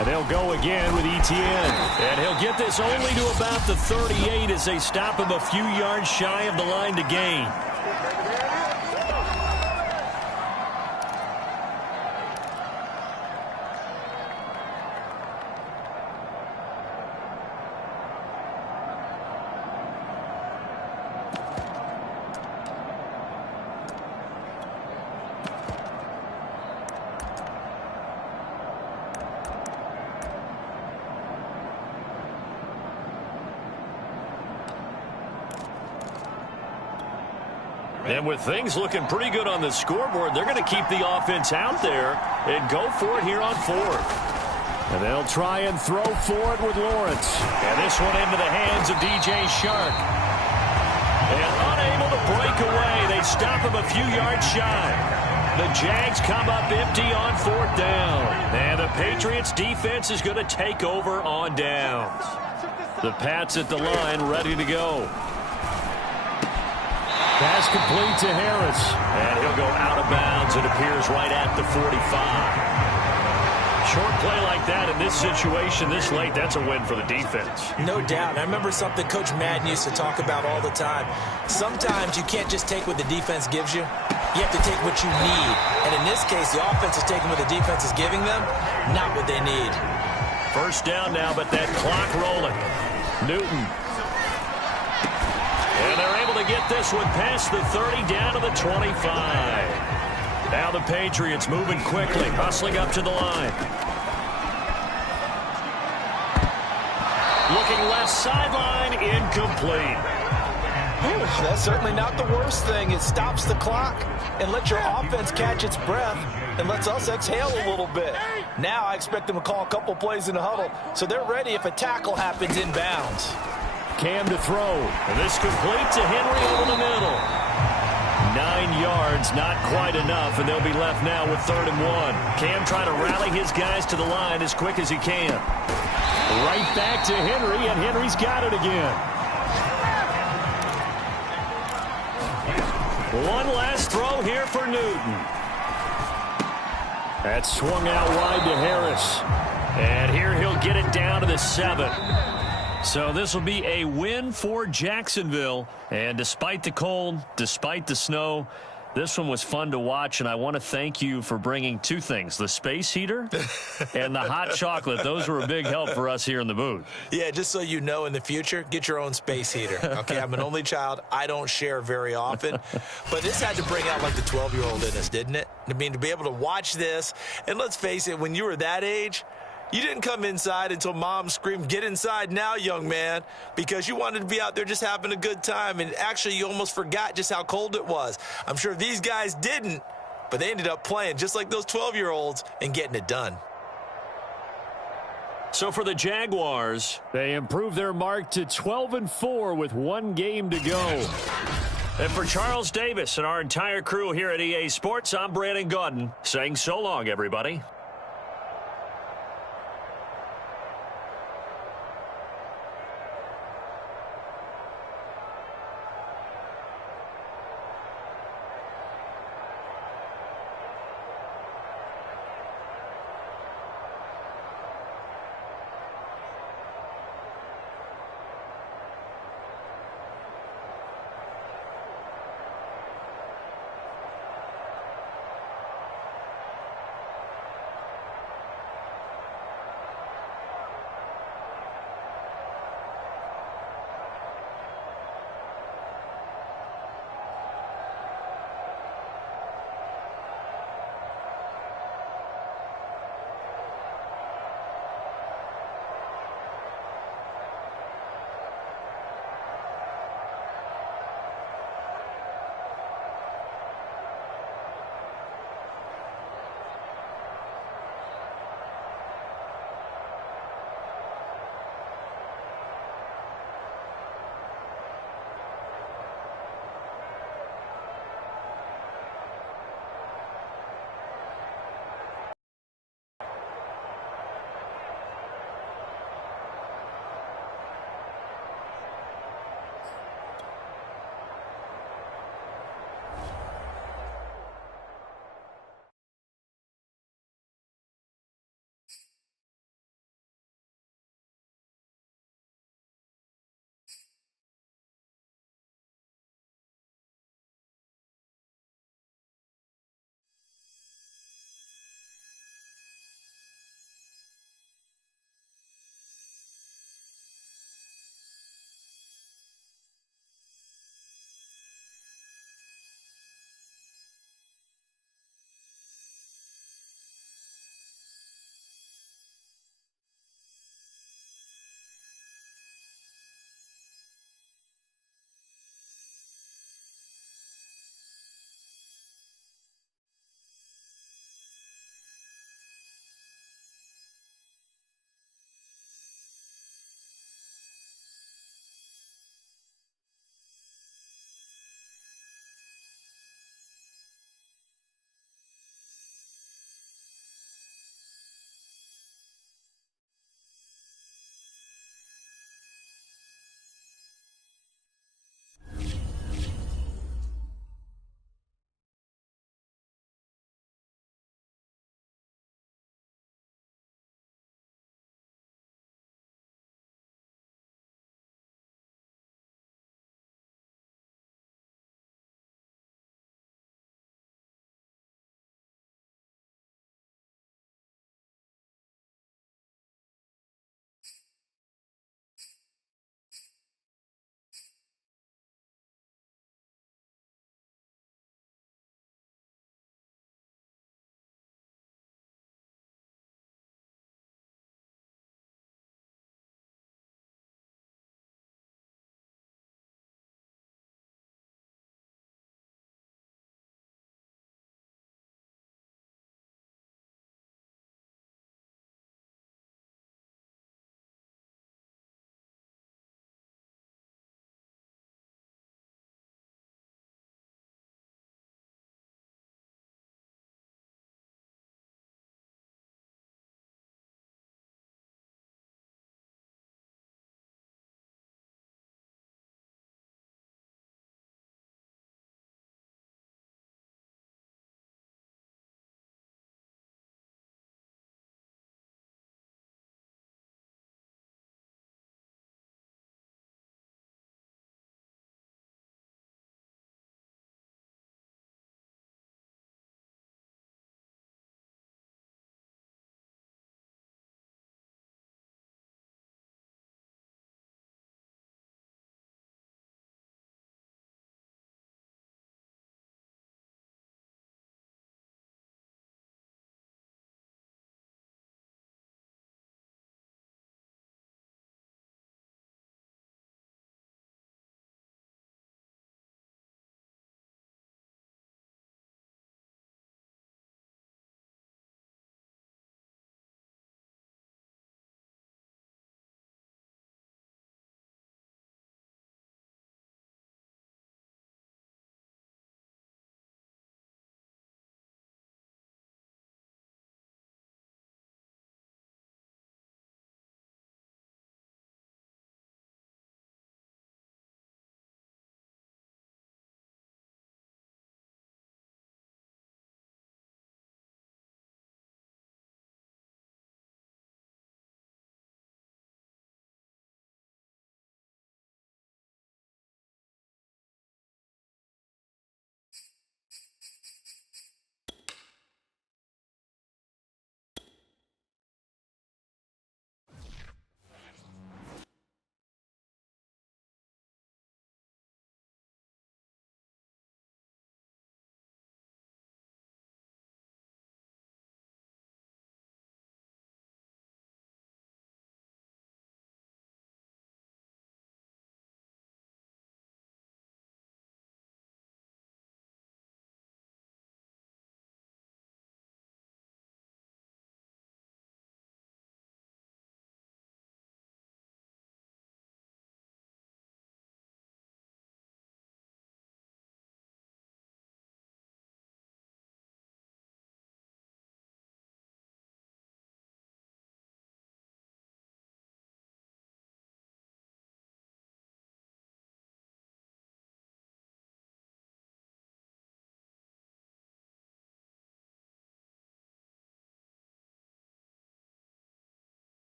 And they'll go again with Etienne. And he'll get this only to about the 38 as they stop him a few yards shy of the line to gain. And with things looking pretty good on the scoreboard, they're going to keep the offense out there and go for it here on 4th. And they'll try and throw for it with Lawrence. And this one into the hands of DJ Shark. And unable to break away, they stop him a few yards shy. The Jags come up empty on 4th down. And the Patriots defense is going to take over on downs. The Pats at the line ready to go. Pass complete to Harris. And he'll go out of bounds. It appears right at the 45. Short play like that in this situation this late, that's a win for the defense. No doubt. I remember something Coach Madden used to talk about all the time. Sometimes you can't just take what the defense gives you. You have to take what you need. And in this case, the offense is taking what the defense is giving them, not what they need. First down now, but that clock rolling. Newton. And they're able to get this one past the 30 down to the 25. Now the Patriots moving quickly, hustling up to the line. Looking left sideline, incomplete. That's certainly not the worst thing. It stops the clock and lets your offense catch its breath and lets us exhale a little bit. Now I expect them to call a couple plays in the huddle so they're ready if a tackle happens inbounds. Cam to throw. And this complete to Henry over the middle. 9 yards, not quite enough, and they'll be left now with 3rd and 1. Cam trying to rally his guys to the line as quick as he can. Right back to Henry, and Henry's got it again. One last throw here for Newton. That swung out wide to Harris. And here he'll get it down to the 7. So this will be a win for Jacksonville. And despite the cold, despite the snow, this one was fun to watch, and I want to thank you for bringing 2 things, the space heater and the hot chocolate. Those were a big help for us here in the booth. Yeah, just so you know, in the future, get your own space heater. Okay, I'm an only child. I don't share very often. But this had to bring out, like, the 12-year-old in us, didn't it? I mean, to be able to watch this, and let's face it, when you were that age, you didn't come inside until Mom screamed, "Get inside now, young man," because you wanted to be out there just having a good time, and actually you almost forgot just how cold it was. I'm sure these guys didn't, but they ended up playing just like those 12-year-olds and getting it done. So for the Jaguars, they improved their mark to 12-4 with 1 game to go. And for Charles Davis and our entire crew here at EA Sports, I'm Brandon Gaudin saying so long, everybody.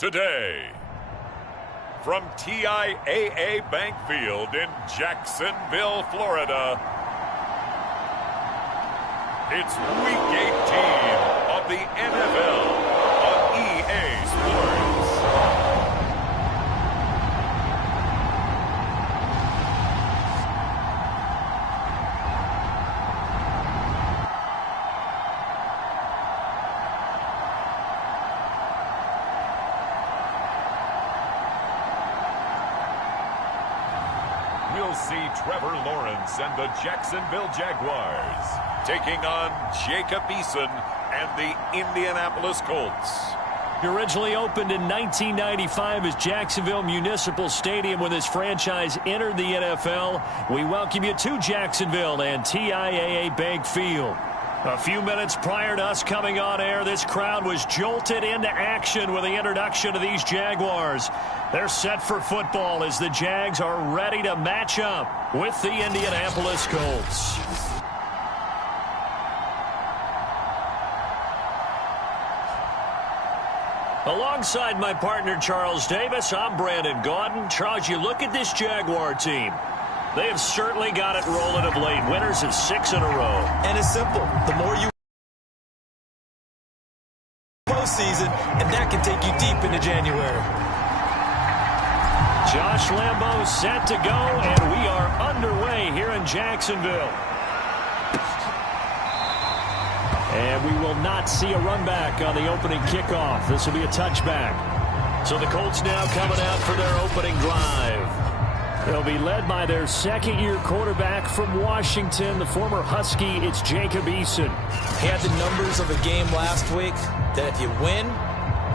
today. From TIAA Bank Field in Jacksonville, Florida, it's Week 18 of the NFL on EA Sports. We'll see Trevor Lawrence and the Jacksonville Jaguars taking on Jacob Eason and the Indianapolis Colts. He originally opened in 1995 as Jacksonville Municipal Stadium when this franchise entered the NFL. We welcome you to Jacksonville and TIAA Bank Field. A few minutes prior to us coming on air, this crowd was jolted into action with the introduction of these Jaguars. They're set for football as the Jags are ready to match up with the Indianapolis Colts. Alongside my partner, Charles Davis, I'm Brandon Gaudin. Charles, you look at this Jaguar team. They have certainly got it rolling of late. Winners of 6 in a row. And it's simple. The more you postseason, and that can take you deep into January. Josh Lambeau set to go, and we are underway here in Jacksonville. And we will not see a run back on the opening kickoff. This will be a touchback. So the Colts now coming out for their opening drive. They'll be led by their second-year quarterback from Washington, the former Husky. It's Jacob Eason. He had the numbers of a game last week that if you win,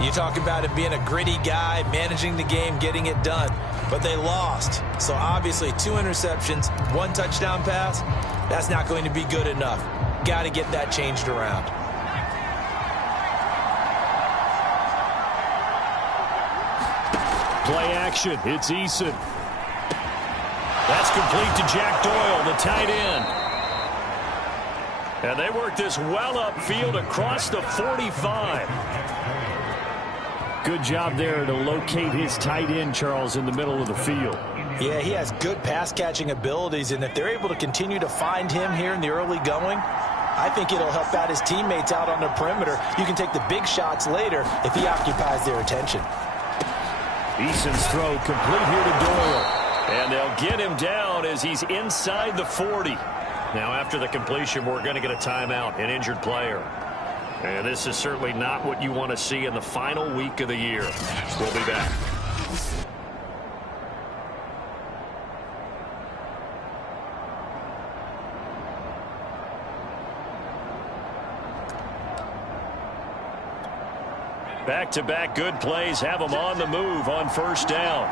you talk about it being a gritty guy, managing the game, getting it done. But they lost. So obviously 2 interceptions, 1 touchdown pass, that's not going to be good enough. Got to get that changed around. Play action. It's Eason. That's complete to Jack Doyle, the tight end. And they work this well upfield across the 45. Good job there to locate his tight end, Charles, in the middle of the field. Yeah, he has good pass-catching abilities, and if they're able to continue to find him here in the early going, I think it'll help out his teammates out on the perimeter. You can take the big shots later if he occupies their attention. Eason's throw complete here to Doyle. And they'll get him down as he's inside the 40. Now, after the completion, we're going to get a timeout, an injured player. And this is certainly not what you want to see in the final week of the year. We'll be back. Back-to-back good plays have them on the move on first down.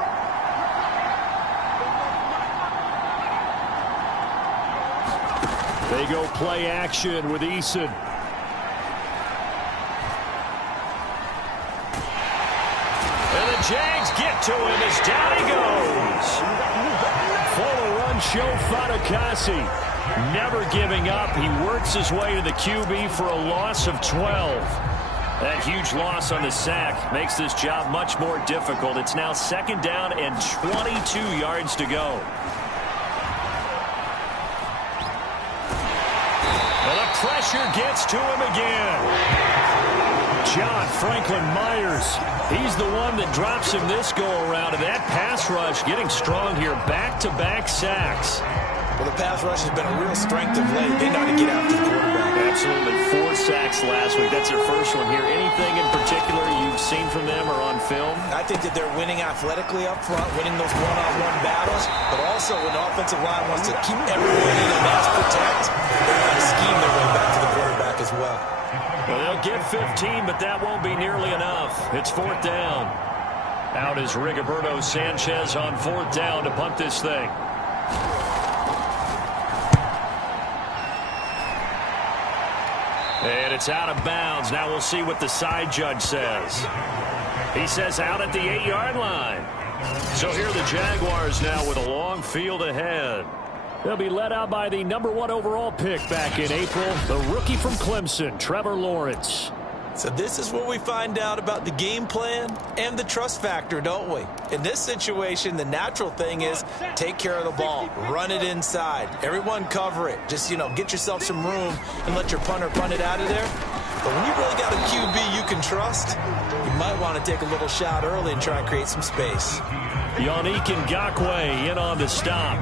They go play action with Eason. And the Jags get to him as down he goes. Full run show Fatukasi. Never giving up. He works his way to the QB for a loss of 12. That huge loss on the sack makes this job much more difficult. It's now 2nd down and 22 yards to go. Pressure gets to him again. John Franklin Myers. He's the one that drops him this go-around. And that pass rush getting strong here. Back-to-back sacks. Well, the pass rush has been a real strength of late. They know how to get after the quarterback. Absolutely. 4 sacks last week. That's their first one here. Anything in particular you've seen from them or on film? I think that they're winning athletically up front, winning those one-on-one battles, but also when the offensive line wants to keep everyone in a mass protect, they're going to scheme their way back to the quarterback as well. Well, they'll get 15, but that won't be nearly enough. It's 4th down. Out is Rigoberto Sanchez on 4th down to punt this thing. And it's out of bounds. Now we'll see what the side judge says. He says out at the 8-yard line. So here are the Jaguars now with a long field ahead. They'll be led out by the #1 overall pick back in April, the rookie from Clemson, Trevor Lawrence. So this is where we find out about the game plan and the trust factor, don't we? In this situation, the natural thing is take care of the ball, run it inside. Everyone cover it. Just, get yourself some room and let your punter punt it out of there. But when you really got a QB you can trust, you might want to take a little shot early and try and create some space. Yannick Ngakoue in on the stop.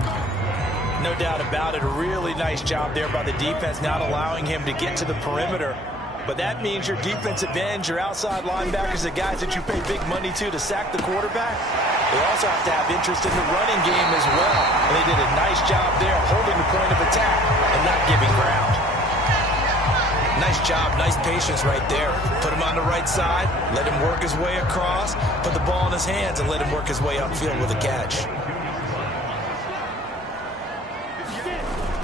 No doubt about it. A really nice job there by the defense, not allowing him to get to the perimeter. But that means your defensive ends, your outside linebackers, the guys that you pay big money to sack the quarterback, they also have to have interest in the running game as well. And they did a nice job there holding the point of attack and not giving ground. Nice job, nice patience right there. Put him on the right side, let him work his way across, put the ball in his hands, and let him work his way upfield with a catch.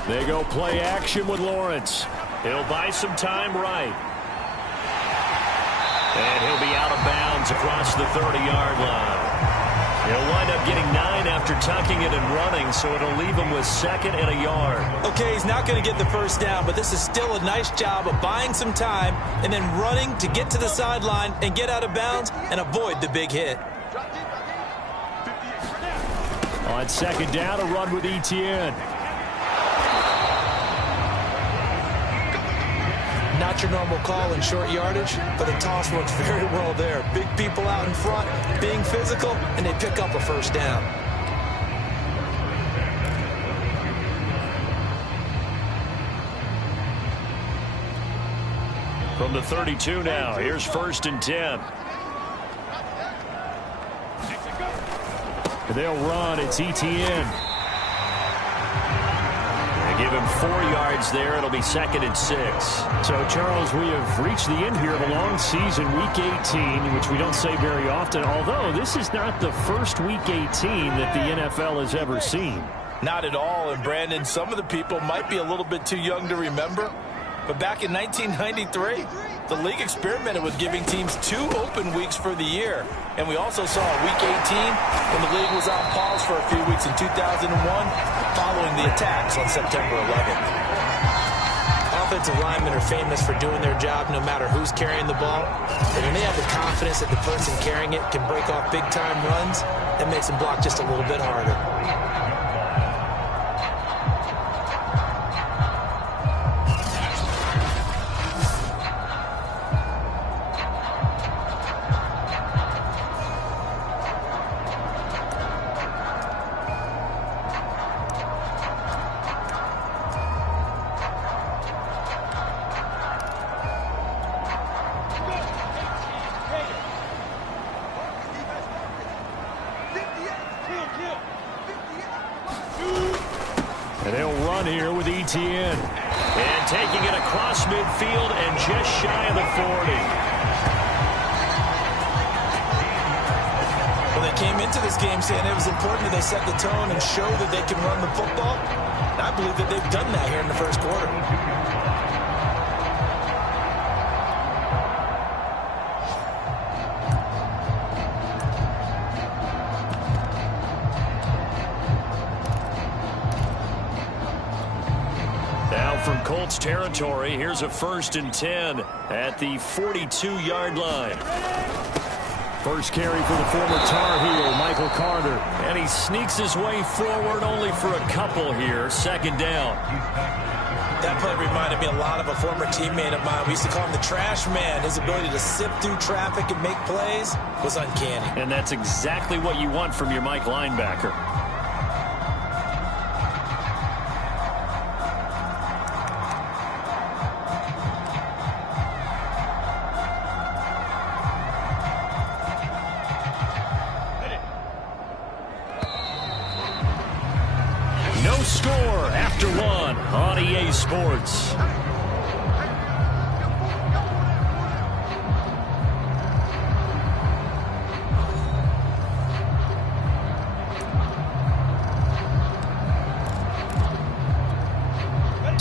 They go play action with Lawrence. He'll buy some time right. And he'll be out of bounds across the 30-yard line. He'll wind up getting 9 after tucking it and running, so it'll leave him with 2nd and a yard. Okay, he's not going to get the first down, but this is still a nice job of buying some time and then running to get to the sideline and get out of bounds and avoid the big hit. On 2nd down, a run with Etienne. Not your normal call in short yardage, but the toss works very well there. Big people out in front, being physical, and they pick up a first down. From the 32 now, here's 1st and 10. They'll run, it's Etienne. Give him 4 yards there. It'll be 2nd and 6. So, Charles, we have reached the end here of a long season, Week 18, which we don't say very often, although this is not the first Week 18 that the NFL has ever seen. Not at all. And, Brandon, some of the people might be a little bit too young to remember, but back in 1993, the league experimented with giving teams 2 open weeks for the year. And we also saw Week 18 when the league was on pause for a few weeks in 2001 following the attacks on September 11th. Offensive linemen are famous for doing their job no matter who's carrying the ball. And when they have the confidence that the person carrying it can break off big-time runs, that makes them block just a little bit harder. And they'll run here with Etienne. And taking it across midfield and just shy of the 40. Well, they came into this game saying it was important that they set the tone and show that they can run the football. And I believe that they've done that here in the first quarter. From Colts territory, here's a 1st and 10 at the 42-yard line. First carry for the former Tar Heel, Michael Carter. And he sneaks his way forward only for a couple here. 2nd down. That play reminded me a lot of a former teammate of mine. We used to call him the trash man. His ability to sift through traffic and make plays was uncanny. And that's exactly what you want from your Mike linebacker. Score after 1 on EA Sports.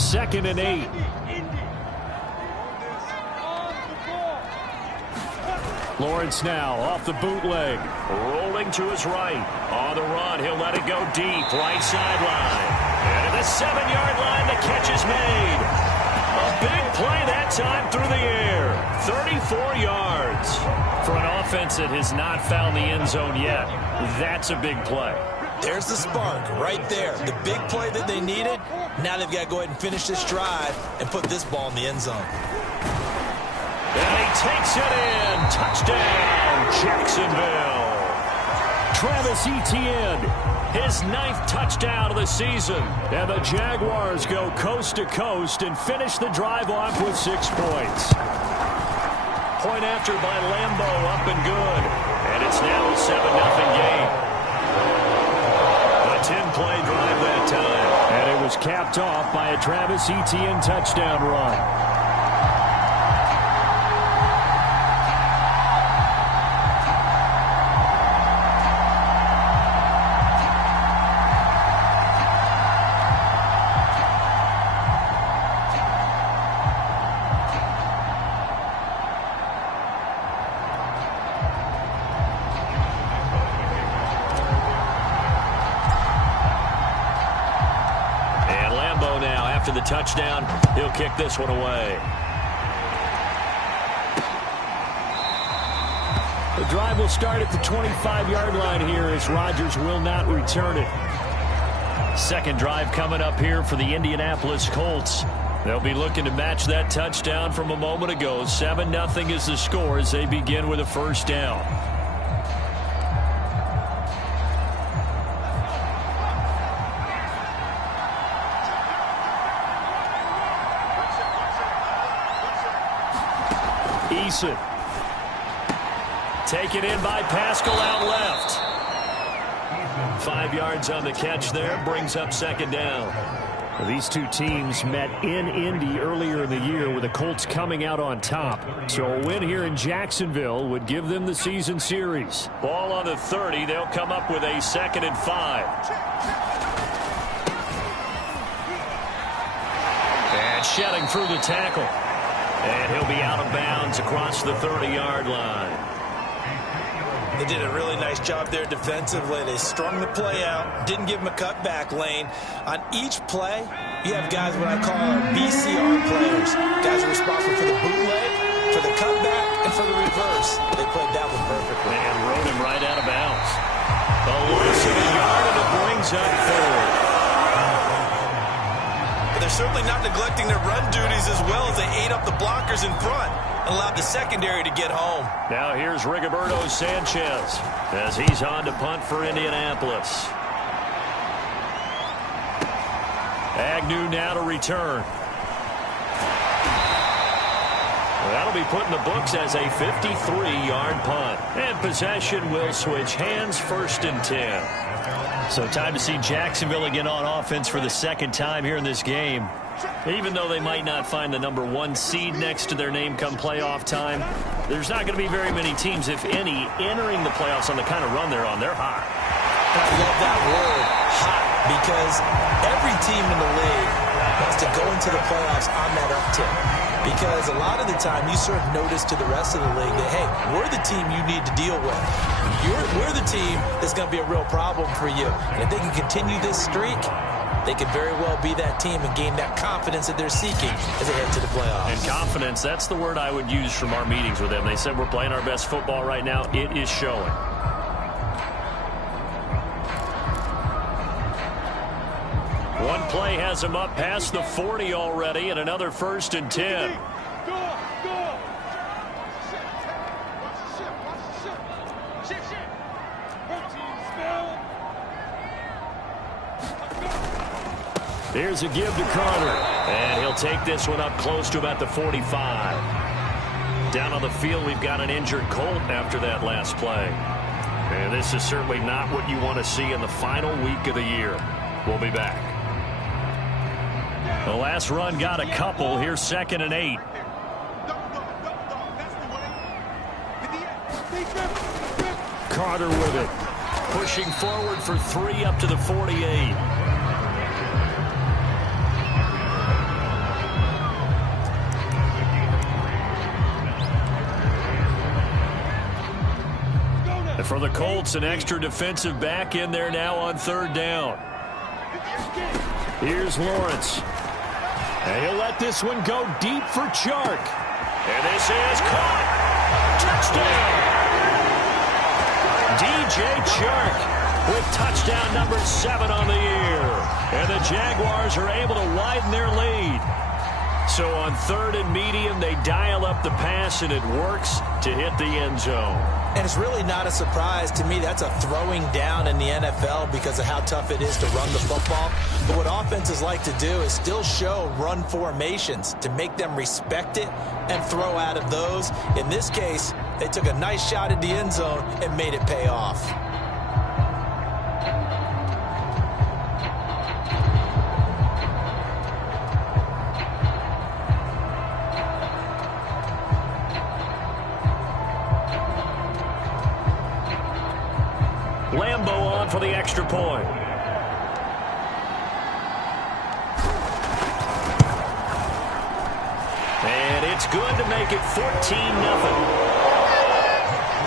Second and 8. Lawrence now off the bootleg. Rolling to his right. On the run, he'll let it go deep. Right sideline. And at the 7-yard line, the catch is made. A big play that time through the air. 34 yards. For an offense that has not found the end zone yet, that's a big play. There's the spark right there. The big play that they needed. Now they've got to go ahead and finish this drive and put this ball in the end zone. And he takes it in. Touchdown, Jacksonville. Travis Etienne, his 9th touchdown of the season. And the Jaguars go coast to coast and finish the drive off with 6 points. Point after by Lambo, up and good. And it's now a 7-0 game. A 10-play drive that time. And it was capped off by a Travis Etienne touchdown run. The touchdown, he'll kick this one away. The drive will start at the 25-yard line here as Rodgers will not return it. Second drive coming up here for the Indianapolis Colts. They'll be looking to match that touchdown from a moment ago. 7-0 is the score as they begin with a first down. Eason. Taken in by Pascal out left. 5 yards on the catch there. Brings up second down. These two teams met in Indy earlier in the year with the Colts coming out on top. So a win here in Jacksonville would give them the season series. Ball on the 30. They'll come up with a 2nd and 5. And shedding through the tackle. And he'll be out of bounds across the 30-yard line. They did a really nice job there defensively. They strung the play out, didn't give him a cutback lane. On each play, you have guys what I call our BCR players. Guys are responsible for the bootleg, for the cutback, and for the reverse. They played that one perfectly. And rode him right out of bounds. A loss of a yard, and it brings up 3rd. But they're certainly not neglecting their run duties as well as they ate up the blockers in front and allowed the secondary to get home. Now here's Rigoberto Sanchez as he's on to punt for Indianapolis. Agnew now to return. That'll be put in the books as a 53-yard punt. And possession will switch hands, 1st and 10. So time to see Jacksonville again on offense for the 2nd time here in this game. Even though they might not find the number 1 seed next to their name come playoff time, there's not going to be very many teams, if any, entering the playoffs on the kind of run they're on. They're hot. I love that word, hot, because every team in the league wants to go into the playoffs on that uptick. Because a lot of the time you serve notice to the rest of the league that, hey, we're the team you need to deal with. We're the team that's going to be a real problem for you. And if they can continue this streak, they could very well be that team and gain that confidence that they're seeking as they head to the playoffs. And confidence, that's the word I would use from our meetings with them. They said we're playing our best football right now. It is showing. One play has him up past the 40 already, and another 1st and 10. Here's a give to Carter, and he'll take this one up close to about the 45. Down on the field, we've got an injured Colt after that last play. And this is certainly not what you want to see in the final week of the year. We'll be back. The last run got a couple. Here's 2nd and 8. Carter with it. Pushing forward for 3 up to the 48. And for the Colts, an extra defensive back in there now on 3rd down. Here's Lawrence. And he'll let this one go deep for Chark. And this is caught. Touchdown. DJ Chark with touchdown number 7 on the year. And the Jaguars are able to widen their lead. So on 3rd and medium, they dial up the pass, and it works to hit the end zone. And it's really not a surprise to me. That's a throwing down in the NFL because of how tough it is to run the football. But what offenses like to do is still show run formations to make them respect it and throw out of those. In this case, they took a nice shot at the end zone and made it pay off. Lambeau on for the extra point. And it's good to make it 14-0.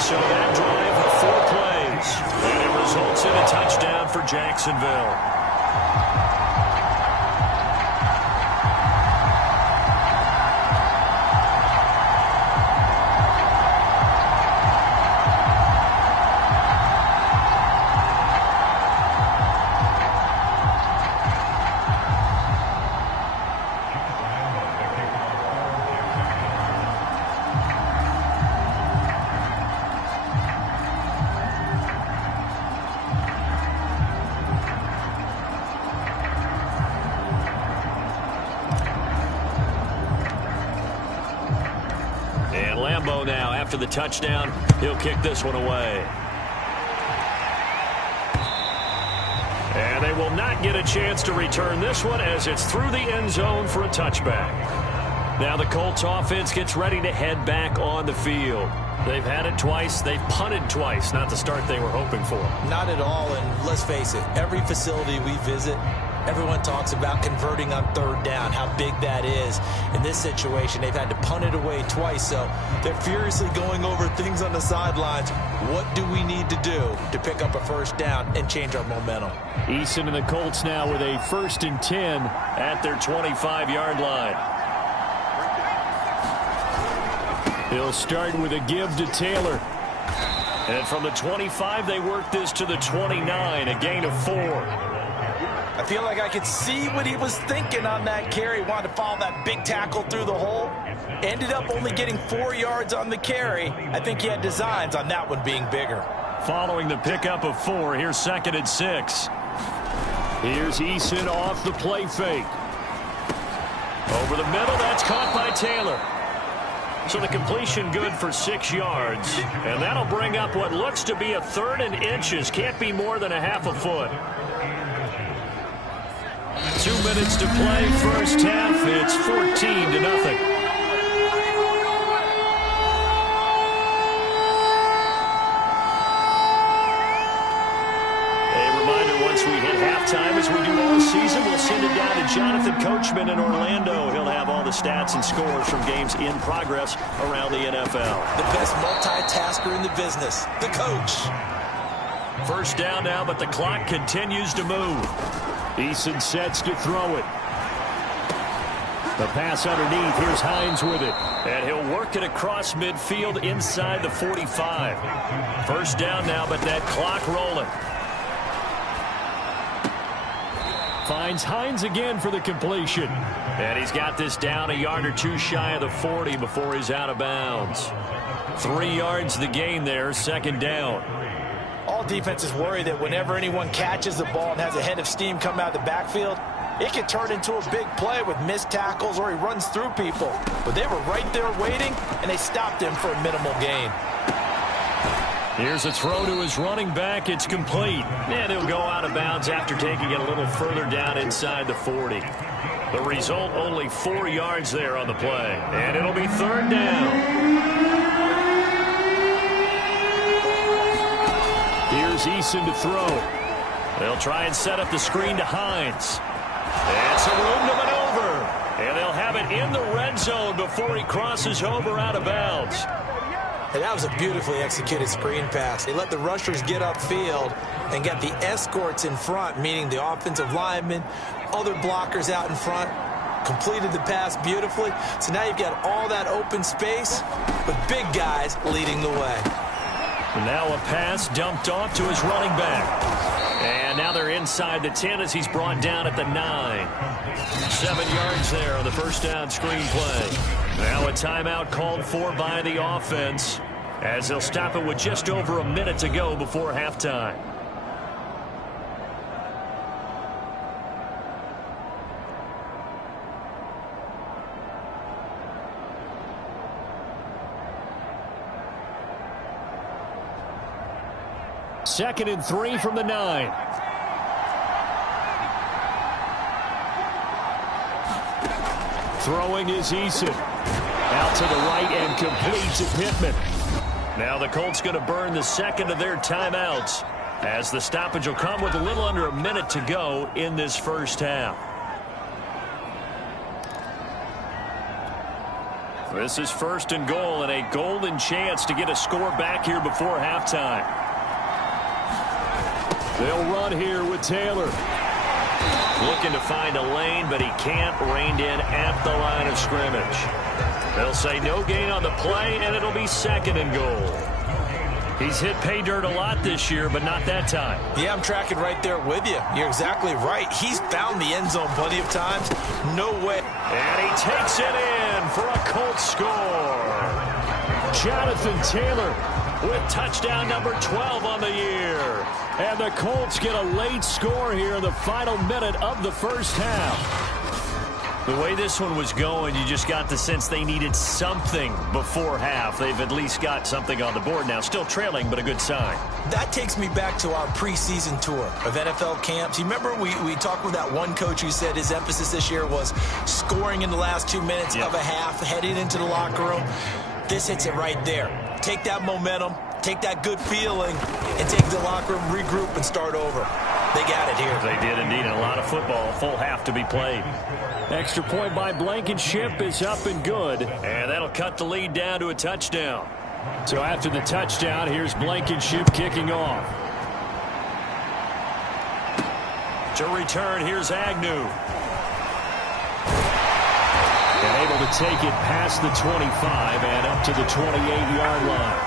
So that drive with 4 plays. And it results in a touchdown for Jacksonville. Now, after the touchdown, he'll kick this one away. And they will not get a chance to return this one as it's through the end zone for a touchback. Now the Colts offense gets ready to head back on the field. They've had it twice. They've punted twice. Not the start they were hoping for. Not at all, and let's face it, every facility we visit, everyone talks about converting on 3rd down, how big that is. In this situation, they've had to punt it away twice, so they're furiously going over things on the sidelines. What do we need to do to pick up a 1st down and change our momentum? Eason and the Colts now with a 1st and 10 at their 25-yard line. He'll start with a give to Taylor. And from the 25, they work this to the 29, a gain of 4. I feel like I could see what he was thinking on that carry. Wanted to follow that big tackle through the hole. Ended up only getting 4 yards on the carry. I think he had designs on that one being bigger. Following the pickup of 4, here's 2nd and 6. Here's Eason off the play fake. Over the middle, that's caught by Taylor. So the completion good for 6 yards. And that'll bring up what looks to be a 3rd and inches. Can't be more than a half a foot. 2 minutes to play, 1st half. It's 14-0. Once we hit halftime, as we do all season, we'll send it down to Jonathan Coachman in Orlando. He'll have all the stats and scores from games in progress around the NFL. The best multitasker in the business, the coach. 1st down now, but the clock continues to move. Eason sets to throw it. The pass underneath. Here's Hines with it. And he'll work it across midfield inside the 45. 1st down now, but that clock rolling. Finds Hines again for the completion. And he's got this down a yard or 2 shy of the 40 before he's out of bounds. 3 yards the gain there, 2nd down. All defenses worry that whenever anyone catches the ball and has a head of steam come out of the backfield, it can turn into a big play with missed tackles or he runs through people. But they were right there waiting, and they stopped him for a minimal gain. Here's a throw to his running back. It's complete. And he'll go out of bounds after taking it a little further down inside the 40. The result, only 4 yards there on the play. And it'll be 3rd down. Here's Eason to throw. They'll try and set up the screen to Hines. That's a room to maneuver. And they'll have it in the red zone before he crosses over out of bounds. And that was a beautifully executed screen pass. They let the rushers get upfield and get the escorts in front, meaning the offensive linemen, other blockers out in front. completed the pass beautifully. So now you've got all that open space with big guys leading the way. Now a pass dumped off to his running back. And now they're inside the 10 as he's brought down at the 9. 7 yards there on the first down screen play. Now a timeout called for by the offense as they'll stop it with just over a minute to go before halftime. Second and 3 from the 9. Throwing is Eason. Out to the right and complete to Pittman. Now the Colts going to burn the second of their timeouts as the stoppage will come with a little under a minute to go in this first half. This is first and goal and a golden chance to get a score back here before halftime. They'll run here with Taylor. Looking to find a lane, but he can't. Reined in at the line of scrimmage. They'll say no gain on the play, and it'll be second and goal. He's hit pay dirt a lot this year, but not that time. Yeah, I'm tracking right there with you. You're exactly right. He's found the end zone plenty of times. No way. And he takes it in for a Colts score. Jonathan Taylor with touchdown number 12 on the year. And the Colts get a late score here in the final minute of the first half. The way this one was going, you just got the sense they needed something before half. They've at least got something on the board now. Still trailing, but a good sign. That takes me back to our preseason tour of NFL camps. You remember we talked with that one coach who said his emphasis this year was scoring in the last 2 minutes of a half, heading into the locker room. This hits it right there. Take that momentum, take that good feeling, and take the locker room, regroup, and start over. They got it here. They did indeed. And a lot of football, full half to be played. Extra point by Blankenship is up and good. And that'll cut the lead down to a touchdown. So after the touchdown, here's Blankenship kicking off. To return, here's Agnew. And able to take it past the 25 and up to the 28-yard line.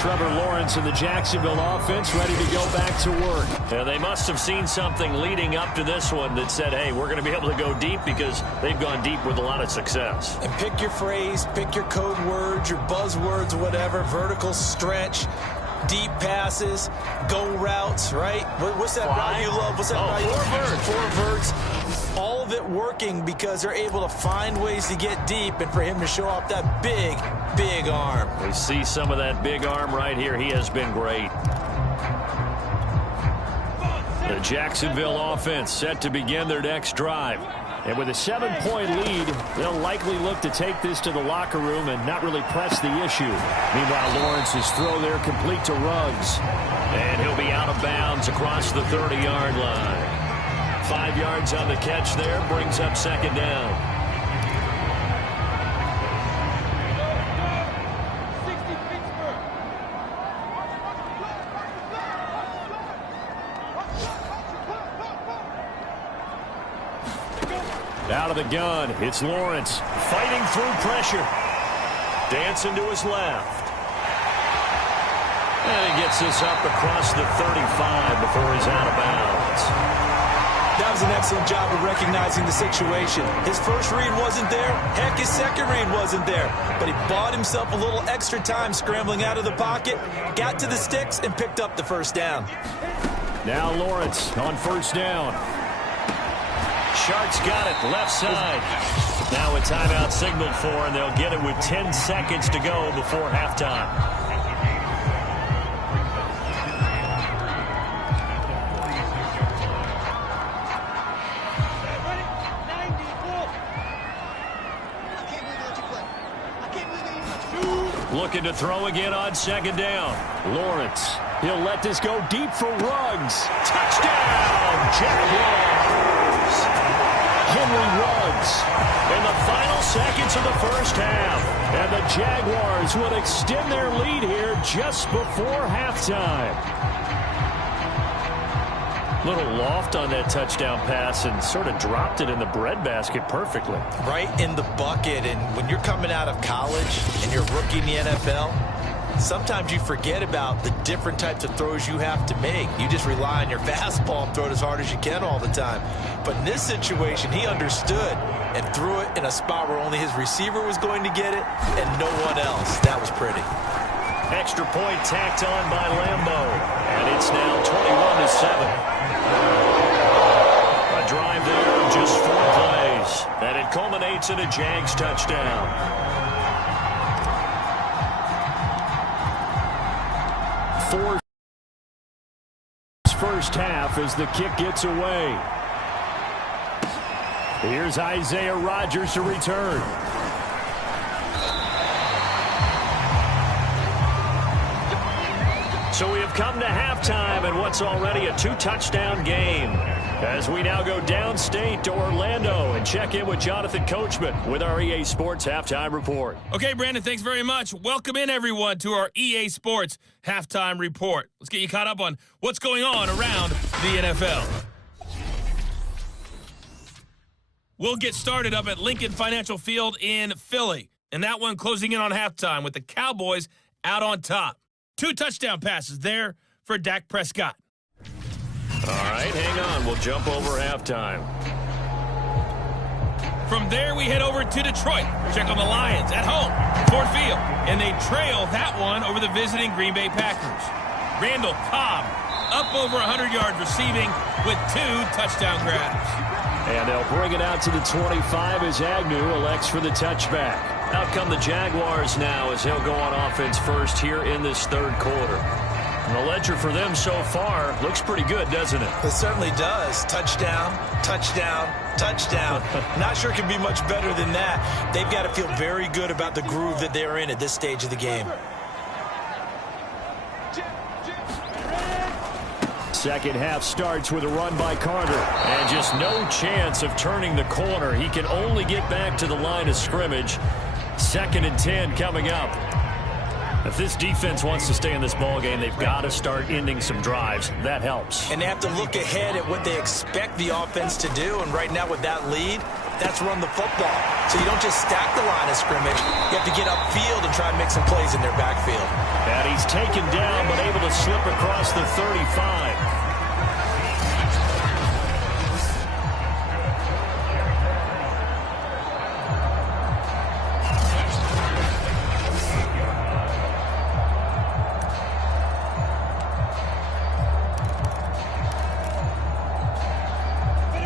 Trevor Lawrence and the Jacksonville offense ready to go back to work. Yeah, they must have seen something leading up to this one that said, hey, we're going to be able to go deep because they've gone deep with a lot of success. And pick your phrase, pick your code words, your buzzwords, whatever, vertical stretch, deep passes, go routes, right? What's that route you love? What's that route you love? Four verts. All of it working because they're able to find ways to get deep and for him to show off that big, big arm. We see some of that big arm right here. He has been great. The Jacksonville offense set to begin their next drive. And with a 7-point lead, they'll likely look to take this to the locker room and not really press the issue. Meanwhile, Lawrence's throw there complete to Ruggs. And he'll be out of bounds across the 30-yard line. 5 yards on the catch there, brings up second down. 60 Pittsburgh. Out of the gun, it's Lawrence fighting through pressure. Dancing to his left. And he gets this up across the 35 before he's out of bounds. That was an excellent job of recognizing the situation. His first read wasn't there. Heck, his second read wasn't there. But he bought himself a little extra time scrambling out of the pocket, got to the sticks, and picked up the first down. Now Lawrence on first down. Sharks got it, left side. Now a timeout signaled for, and they'll get it with 10 seconds to go before halftime. Looking to throw again on second down. Lawrence, he'll let this go deep for Ruggs. Touchdown, Jaguars! Henry Ruggs in the final seconds of the first half. And the Jaguars will extend their lead here just before halftime. Little loft on that touchdown pass and sort of dropped it in the breadbasket perfectly. Right in the bucket. And when you're coming out of college and you're rookie in the NFL, sometimes you forget about the different types of throws you have to make. You just rely on your fastball and throw it as hard as you can all the time. But in this situation, he understood and threw it in a spot where only his receiver was going to get it and no one else. That was pretty. Extra point tacked on by Lambeau. And it's now 21-7. A drive there of just 4 plays. And it culminates in a Jags touchdown. First half as the kick gets away. Here's Isaiah Rodgers to return. So we have come to halftime in what's already a 2-touchdown game. As we now go downstate to Orlando and check in with Jonathan Coachman with our EA Sports Halftime Report. Okay, Brandon, thanks very much. Welcome in, everyone, to our EA Sports Halftime Report. Let's get you caught up on what's going on around the NFL. We'll get started up at Lincoln Financial Field in Philly. And that one closing in on halftime with the Cowboys out on top. 2 touchdown passes there for Dak Prescott. All right, hang on. We'll jump over halftime. From there, we head over to Detroit. Check on the Lions at home, Ford Field. And they trail that one over the visiting Green Bay Packers. Randall Cobb up over 100 yards receiving with 2 touchdown grabs. And they'll bring it out to the 25 as Agnew elects for the touchback. Out come the Jaguars now as he'll go on offense first here in this third quarter. And the ledger for them so far looks pretty good, doesn't it? It certainly does. Touchdown, touchdown, touchdown. Not sure it can be much better than that. They've got to feel very good about the groove that they're in at this stage of the game. Second half starts with a run by Carter. And just no chance of turning the corner. He can only get back to the line of scrimmage. 2nd and 10 coming up. If this defense wants to stay in this ballgame, they've got to start ending some drives. That helps. And they have to look ahead at what they expect the offense to do. And right now with that lead, that's run the football. So you don't just stack the line of scrimmage. You have to get upfield and try and make some plays in their backfield. And he's taken down but able to slip across the 35.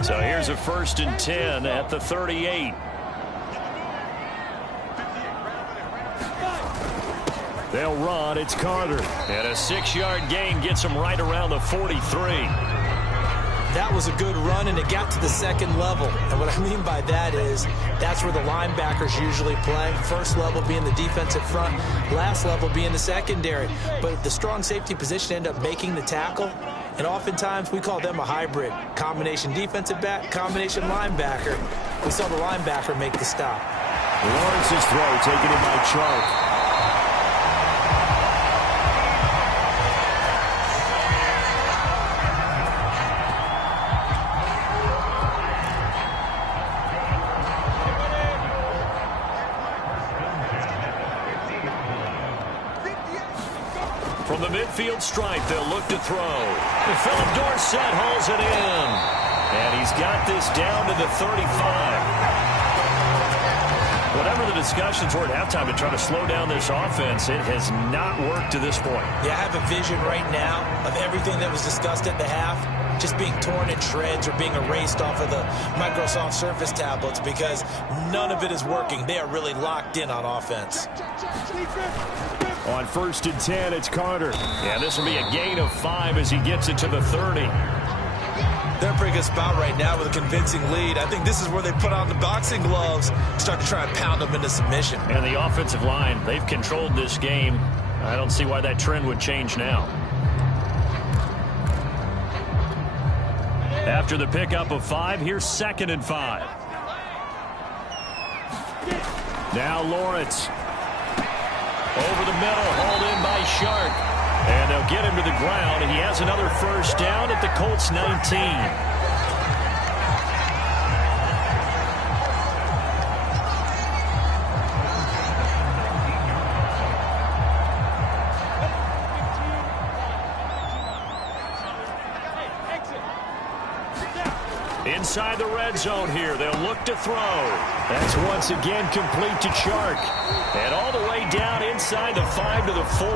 So here's a 1st and 10 at the 38. They'll run. It's Carter. And a 6-yard gain gets him right around the 43. That was a good run, and it got to the 2nd level. And what I mean by that is that's where the linebackers usually play. First level being the defensive front, last level being the secondary. But the strong safety position ended up making the tackle. And oftentimes we call them a hybrid. Combination defensive back, combination linebacker. We saw the linebacker make the stop. Lawrence's throw taken in by Chark. From the midfield stripe, they'll look to throw. And Philip Dorsett hauls it in. And he's got this down to the 35. Whatever the discussions were at halftime to try to slow down this offense, it has not worked to this point. Yeah, I have a vision right now of everything that was discussed at the half just being torn in shreds or being erased off of the Microsoft Surface tablets because none of it is working. They are really locked in on offense. On 1st and 10, it's Carter. Yeah, this will be a gain of 5 as he gets it to the 30. They're in a pretty good spot right now with a convincing lead. I think this is where they put on the boxing gloves, start to try and pound them into submission. And the offensive line, they've controlled this game. I don't see why that trend would change now. After the pickup of 5, here's 2nd and 5. Now Lawrence. Over the middle, hauled in by Shark. And they'll get him to the ground, and he has another first down at the Colts 19. Inside the red zone here, they'll look to throw. That's once again complete to Chark. And all the way down inside the 5 to the 4.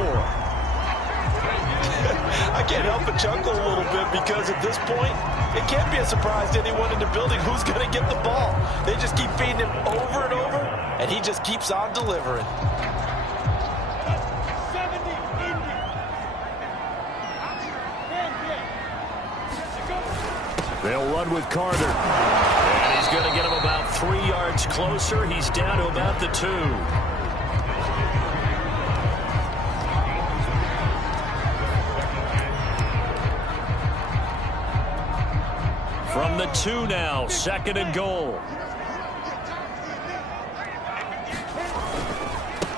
I can't help but chuckle a little bit because at this point, it can't be a surprise to anyone in the building who's going to get the ball. They just keep feeding him over and over, and he just keeps on delivering. They'll run with Carter. And he's going to get him about 3 yards closer. He's down to about the 2. From the 2 now, 2nd and goal.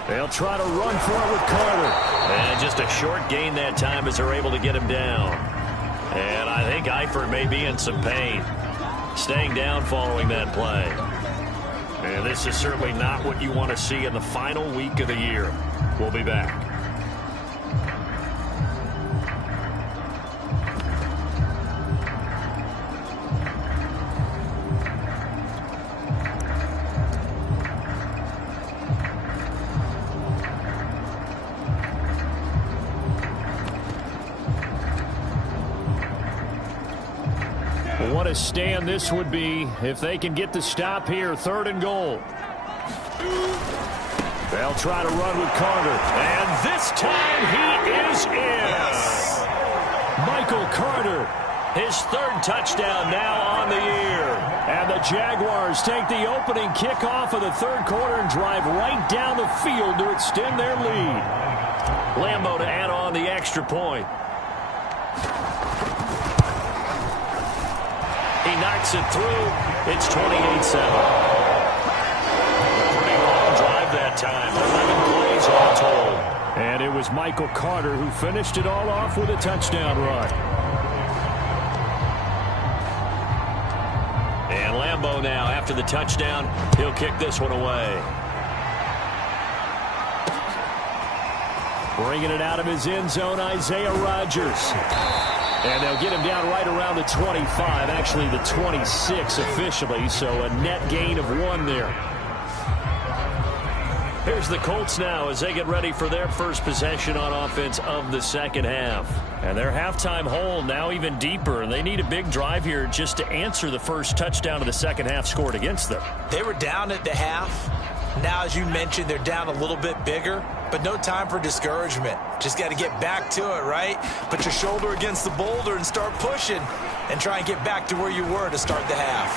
They'll try to run for it with Carter. And just a short gain that time as they're able to get him down. And I think Eifert may be in some pain, staying down following that play. And this is certainly not what you want to see in the final week of the year. We'll be back. What a stand this would be if they can get the stop here. 3rd and goal. They'll try to run with Carter. And this time he is in. Yes. Michael Carter, his 3rd touchdown now on the year. And the Jaguars take the opening kickoff of the 3rd quarter and drive right down the field to extend their lead. Lambeau to add on the extra point. He knocks it through. It's 28-7. Pretty long drive that time. 11 plays all told. And it was Michael Carter who finished it all off with a touchdown run. And Lambeau now, after the touchdown, he'll kick this one away. Bringing it out of his end zone, Isaiah Rodgers. And they'll get him down right around the 25, actually the 26 officially, so a net gain of 1 there. Here's the Colts now as they get ready for their first possession on offense of the second half. And their halftime hole now even deeper, and they need a big drive here just to answer the first touchdown of the second half scored against them. They were down at the half. Now, as you mentioned, they're down a little bit bigger, but no time for discouragement. Just got to get back to it, right? Put your shoulder against the boulder and start pushing and try and get back to where you were to start the half.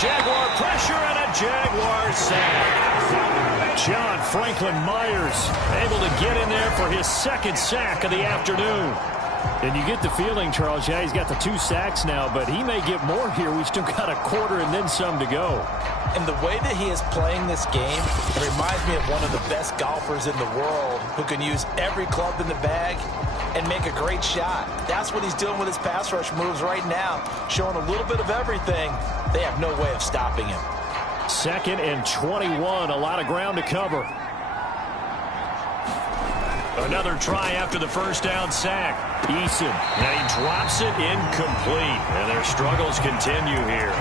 Jaguar pressure and a Jaguar sack. John Franklin Myers able to get in there for his 2nd sack of the afternoon. And you get the feeling, Charles, yeah, he's got the 2 sacks now, but he may get more here. We still got a quarter and then some to go. And the way that he is playing this game, it reminds me of one of the best golfers in the world who can use every club in the bag and make a great shot. That's what he's doing with his pass rush moves right now, showing a little bit of everything. They have no way of stopping him. 2nd and 21, a lot of ground to cover. Another try after the first down sack. Eason, and he drops it incomplete. And their struggles continue here.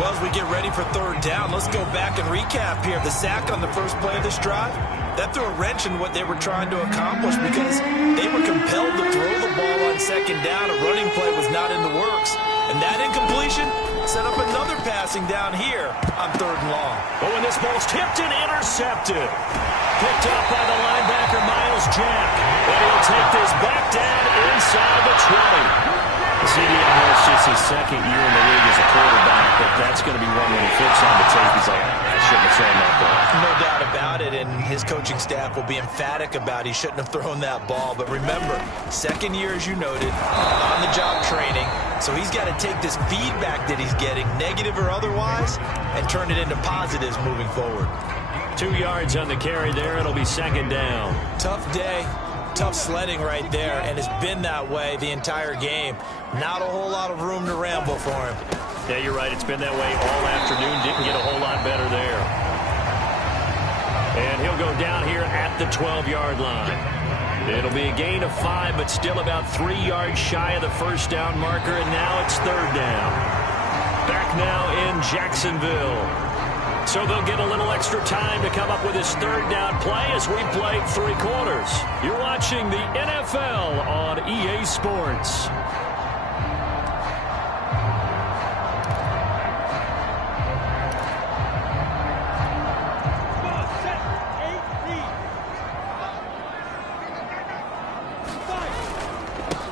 Well, as we get ready for 3rd down, let's go back and recap here. The sack on the first play of this drive, that threw a wrench in what they were trying to accomplish because they were compelled to throw the ball on 2nd down. A running play was not in the works. And that incompletion set up another passing down here on 3rd and long. Oh, and this ball's tipped and intercepted. Picked up by the linebacker, Miles Jack. And he'll take this back down inside the 20. CD Almost just his 2nd year in the league as a quarterback, but that's going to be one when he flips on the tape. He's like, I shouldn't have thrown that ball. No doubt about it, and his coaching staff will be emphatic about he shouldn't have thrown that ball. But remember, 2nd year, as you noted, on-the-job training. So he's got to take this feedback that he's getting, negative or otherwise, and turn it into positives moving forward. 2 yards on the carry there. It'll be 2nd down. Tough day. tough sledding right there, and it's been that way the entire game. Not a whole lot of room to ramble for him. Yeah, you're right. It's been that way all afternoon. Didn't get a whole lot better there. And he'll go down here at the 12-yard line. It'll be a gain of 5, but still about 3 yards shy of the first down marker, and now it's third down. Back now in Jacksonville. So they'll get a little extra time to come up with his third down play as we play 3 quarters. You're watching the NFL on EA Sports.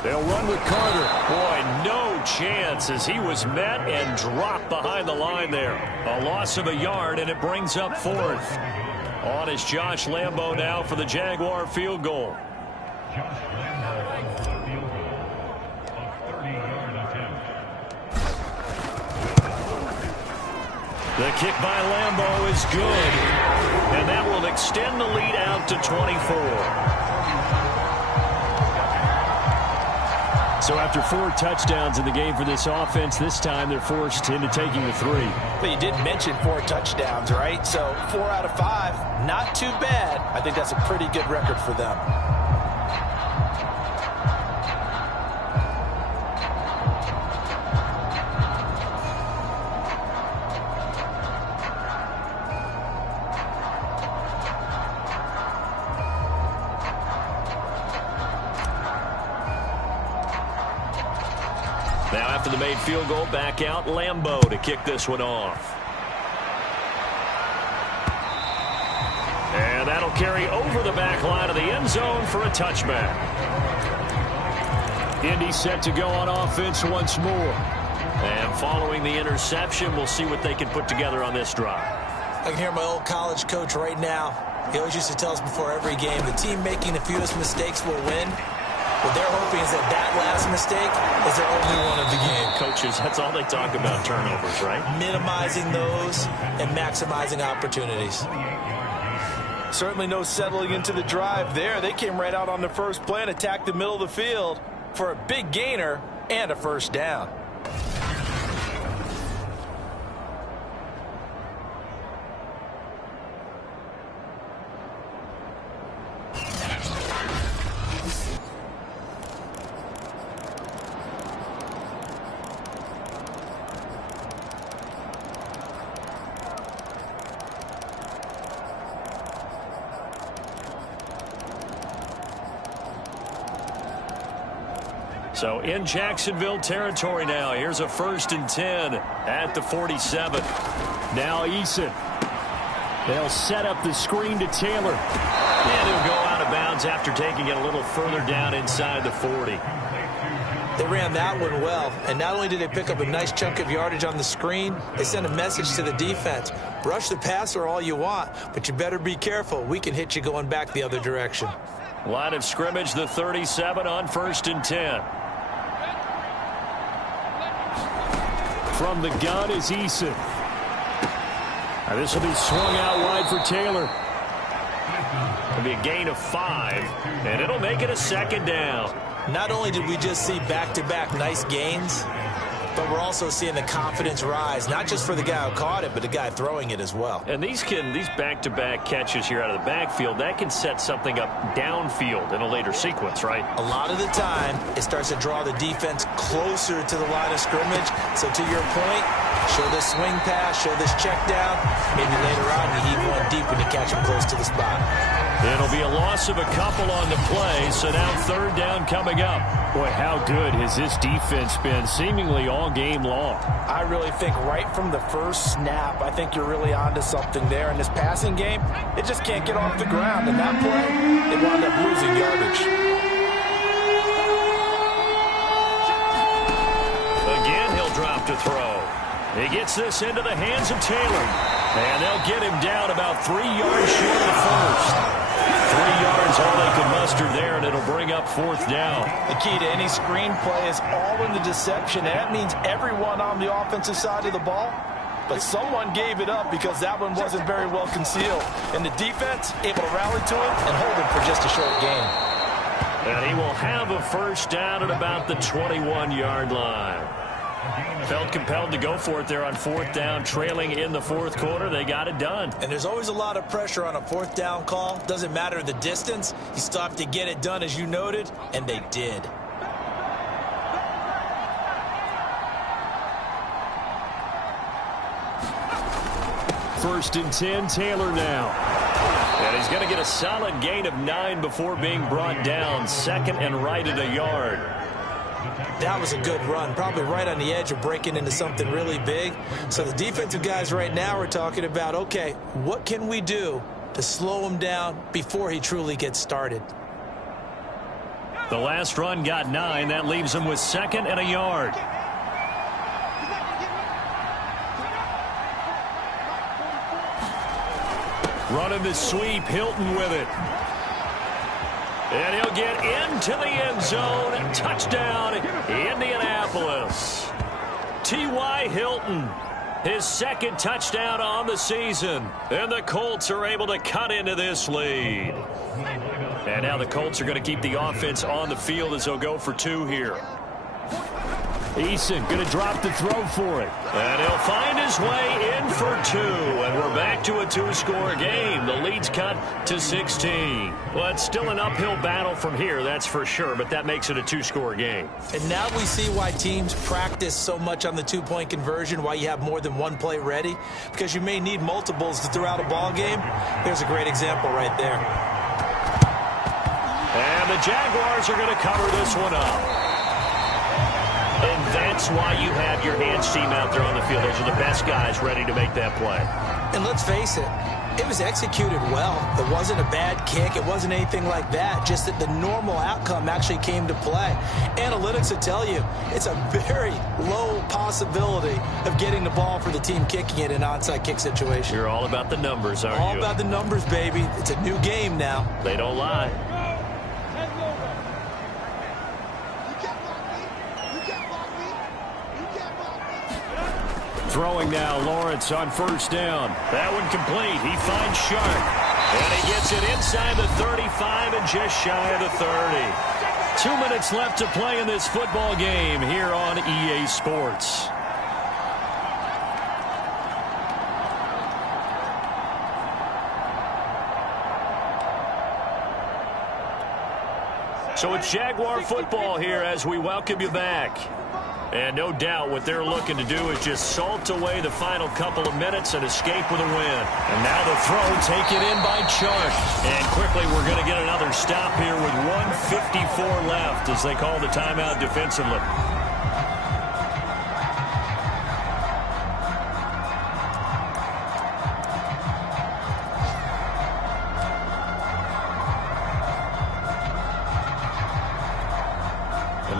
They'll run with Carter. Boy, no chance as he was met and dropped behind the line there. A loss of a yard, and it brings up 4th. On is Josh Lambo now for the Jaguar field goal. The kick by Lambo is good, and that will extend the lead out to 24. So after 4 touchdowns in the game for this offense, this time they're forced into taking the 3. But you did mention 4 touchdowns, right? So 4 out of 5, not too bad. I think that's a pretty good record for them. Now after the made field goal, back out Lambo to kick this one off. And that'll carry over the back line of the end zone for a touchback. Indy set to go on offense once more. And following the interception, we'll see what they can put together on this drive. I can hear my old college coach right now. He always used to tell us before every game, the team making the fewest mistakes will win. What they're hoping is that last mistake is their only one of the game. Coaches, that's all they talk about, turnovers, right? Minimizing those and maximizing opportunities. Certainly no settling into the drive there. They came right out on the first play and attacked the middle of the field for a big gainer and a first down. So in Jacksonville territory now. Here's a 1st and 10 at the 47. Now Eason. They'll set up the screen to Taylor. And he'll go out of bounds after taking it a little further down inside the 40. They ran that one well, and not only did they pick up a nice chunk of yardage on the screen, they sent a message to the defense. Rush the passer all you want, but you better be careful. We can hit you going back the other direction. Line of scrimmage, the 37 on 1st and 10. From the gun is Eason. This will be swung out wide for Taylor. It'll be a gain of 5, and it'll make it a 2nd down. Not only did we just see back-to-back nice gains, but we're also seeing the confidence rise, not just for the guy who caught it, but the guy throwing it as well. And these back-to-back catches here out of the backfield, that can set something up downfield in a later sequence, right? A lot of the time, it starts to draw the defense closer to the line of scrimmage. So to your point, show this swing pass, show this check down. Maybe later on you heave one deep when you catch them close to the spot. It'll be a loss of a couple on the play, so now 3rd down coming up. Boy, how good has this defense been seemingly all game long? I really think right from the first snap, I think you're really onto something there. In this passing game, it just can't get off the ground. And that play, they wound up losing yardage. Again, he'll drop to throw. He gets this into the hands of Taylor. And they'll get him down about 3 yards short of the first. 3 yards, all they could muster there, and it'll bring up 4th down. The key to any screenplay is all in the deception. That means everyone on the offensive side of the ball. But someone gave it up because that one wasn't very well concealed. And the defense able to rally to it and hold it for just a short gain. And he will have a first down at about the 21-yard line. Felt compelled to go for it there on fourth down, trailing in the fourth quarter. They got it done. And there's always a lot of pressure on a fourth down call. Doesn't matter the distance. You still have to get it done, as you noted, and they did. First and 10, Taylor now. And he's going to get a solid gain of 9 before being brought down. Second and right at a yard. That was a good run, probably right on the edge of breaking into something really big. So the defensive guys right now are talking about, okay, what can we do to slow him down before he truly gets started? The last run got 9. That leaves him with second and a yard. Running the sweep, Hilton with it. And he'll get into the end zone. Touchdown, Indianapolis. T.Y. Hilton, his second touchdown on the season. And the Colts are able to cut into this lead. And now the Colts are going to keep the offense on the field as they'll go for 2 here. Eason going to drop the throw for it. And he'll find his way in for 2. And we're back to a 2-score game. The lead's cut to 16. Well, it's still an uphill battle from here, that's for sure, but that makes it a 2-score game. And now we see why teams practice so much on the 2-point conversion, why you have more than one play ready, because you may need multiples to throw out a ball game. There's a great example right there. And the Jaguars are going to cover this one up. And that's why you have your hands team out there on the field. Those are the best guys ready to make that play. And let's face it, it was executed well. It wasn't a bad kick. It wasn't anything like that. Just that the normal outcome actually came to play. Analytics will tell you it's a very low possibility of getting the ball for the team kicking it in an onside kick situation. You're all about the numbers, aren't you? All about the numbers, baby. It's a new game now. They don't lie. Throwing now, Lawrence on first down. That one complete. He finds Sharp. And he gets it inside the 35 and just shy of the 30. 2 minutes left to play in this football game here on EA Sports. So it's Jaguar football here as we welcome you back. And no doubt what they're looking to do is just salt away the final couple of minutes and escape with a win. And now the throw taken in by Chark. And quickly we're going to get another stop here with 1:54 left as they call the timeout defensively.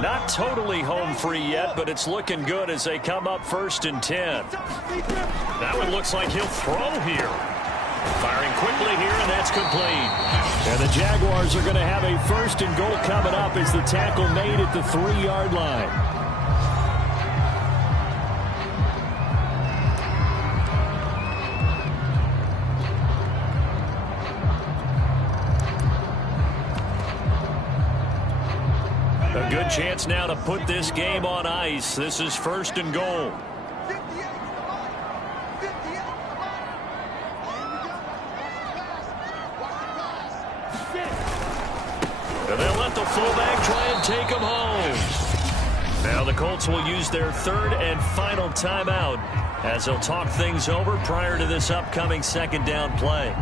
Not totally home free yet, but it's looking good as they come up first and 10. That one looks like he'll throw here. Firing quickly here, and that's complete. And the Jaguars are going to have a first and goal coming up as the tackle made at the 3-yard line. A good chance now to put this game on ice. This is first and goal. And they'll let the fullback try and take him home. Now the Colts will use their third and final timeout as they'll talk things over prior to this upcoming second down play.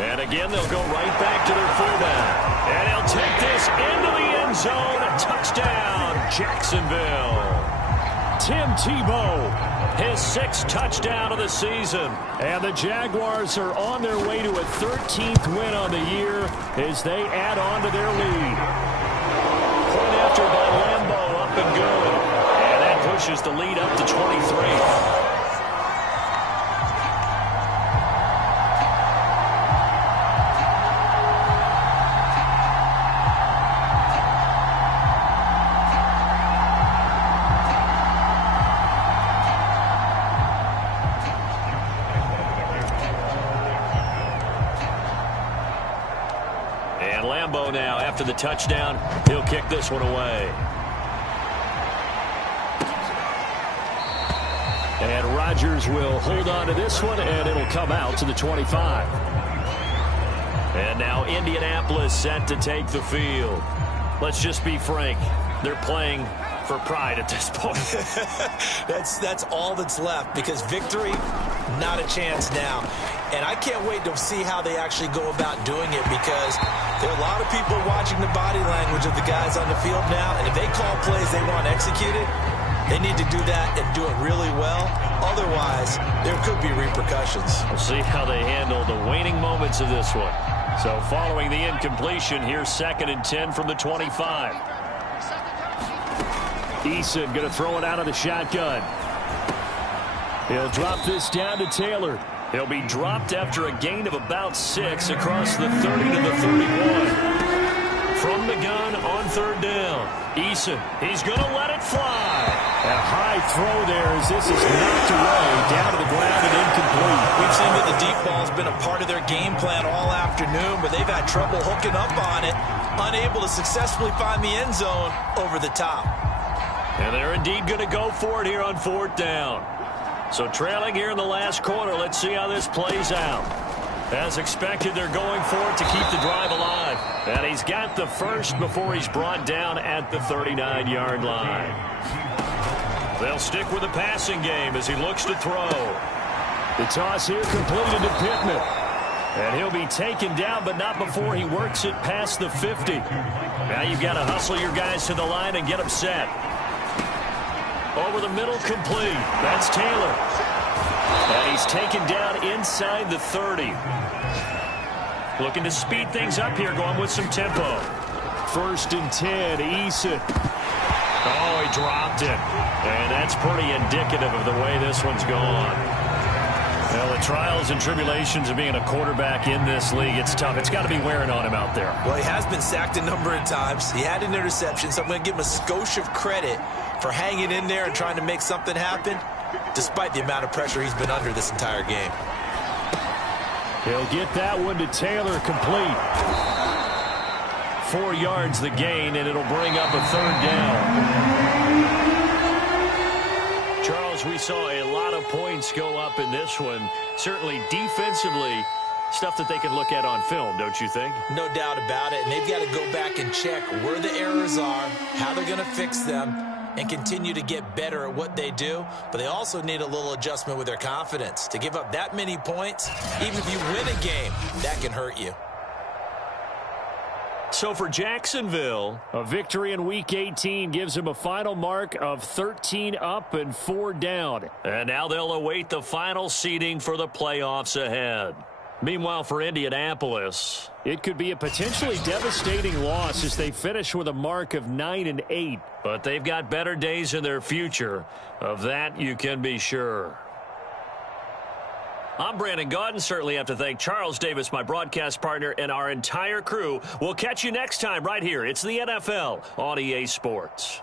And again, they'll go right back to their fullback. And he'll take this into the end zone. A touchdown, Jacksonville. Tim Tebow, his 6th touchdown of the season. And the Jaguars are on their way to a 13th win on the year as they add on to their lead. Point after by Lambeau, up and good. And that pushes the lead up to 23. Lambeau now, after the touchdown, he'll kick this one away. And Rodgers will hold on to this one, and it'll come out to the 25. And now Indianapolis set to take the field. Let's just be frank. They're playing for pride at this point. That's all that's left, because victory, not a chance now. And I can't wait to see how they actually go about doing it, because there are a lot of people watching the body language of the guys on the field now, and if they call plays they want executed, they need to do that and do it really well. Otherwise, there could be repercussions. We'll see how they handle the waning moments of this one. So following the incompletion, here's 2nd and 10 from the 25. Eason going to throw it out of the shotgun. He'll drop this down to Taylor. He'll be dropped after a gain of about 6 across the 30 to the 31. From the gun on 3rd down. Eason, he's going to let it fly. A high throw there as this is knocked away, down to the ground and incomplete. We've seen that the deep ball's been a part of their game plan all afternoon, but they've had trouble hooking up on it, unable to successfully find the end zone over the top. And they're indeed going to go for it here on 4th down. So trailing here in the last quarter, let's see how this plays out. As expected, they're going for it to keep the drive alive. And he's got the first before he's brought down at the 39-yard line. They'll stick with the passing game as he looks to throw. The toss here completed to Pittman. And he'll be taken down, but not before he works it past the 50. Now you've got to hustle your guys to the line and get them set. Over the middle, complete. That's Taylor. And he's taken down inside the 30. Looking to speed things up here, going with some tempo. 1st and 10, Eason. Oh, he dropped it. And that's pretty indicative of the way this one's gone. Well, the trials and tribulations of being a quarterback in this league, it's tough. It's got to be wearing on him out there. Well, he has been sacked a number of times. He had an interception, so I'm going to give him a skosh of credit for hanging in there and trying to make something happen, despite the amount of pressure he's been under this entire game. He'll get that one to Taylor, complete. 4 yards the gain, and it'll bring up a 3rd down. Charles, we saw a lot of points go up in this one. Certainly defensively, stuff that they can look at on film, don't you think? No doubt about it, and they've got to go back and check where the errors are, how they're going to fix them, and continue to get better at what they do. But they also need a little adjustment with their confidence. To give up that many points, even if you win a game, that can hurt you. So for Jacksonville, a victory in Week 18 gives him a final mark of 13 up and 4 down. And now they'll await the final seeding for the playoffs ahead. Meanwhile, for Indianapolis, it could be a potentially devastating loss as they finish with a mark of 9-8. But they've got better days in their future. Of that, you can be sure. I'm Brandon Gaudin. Certainly have to thank Charles Davis, my broadcast partner, and our entire crew. We'll catch you next time right here. It's the NFL on EA Sports.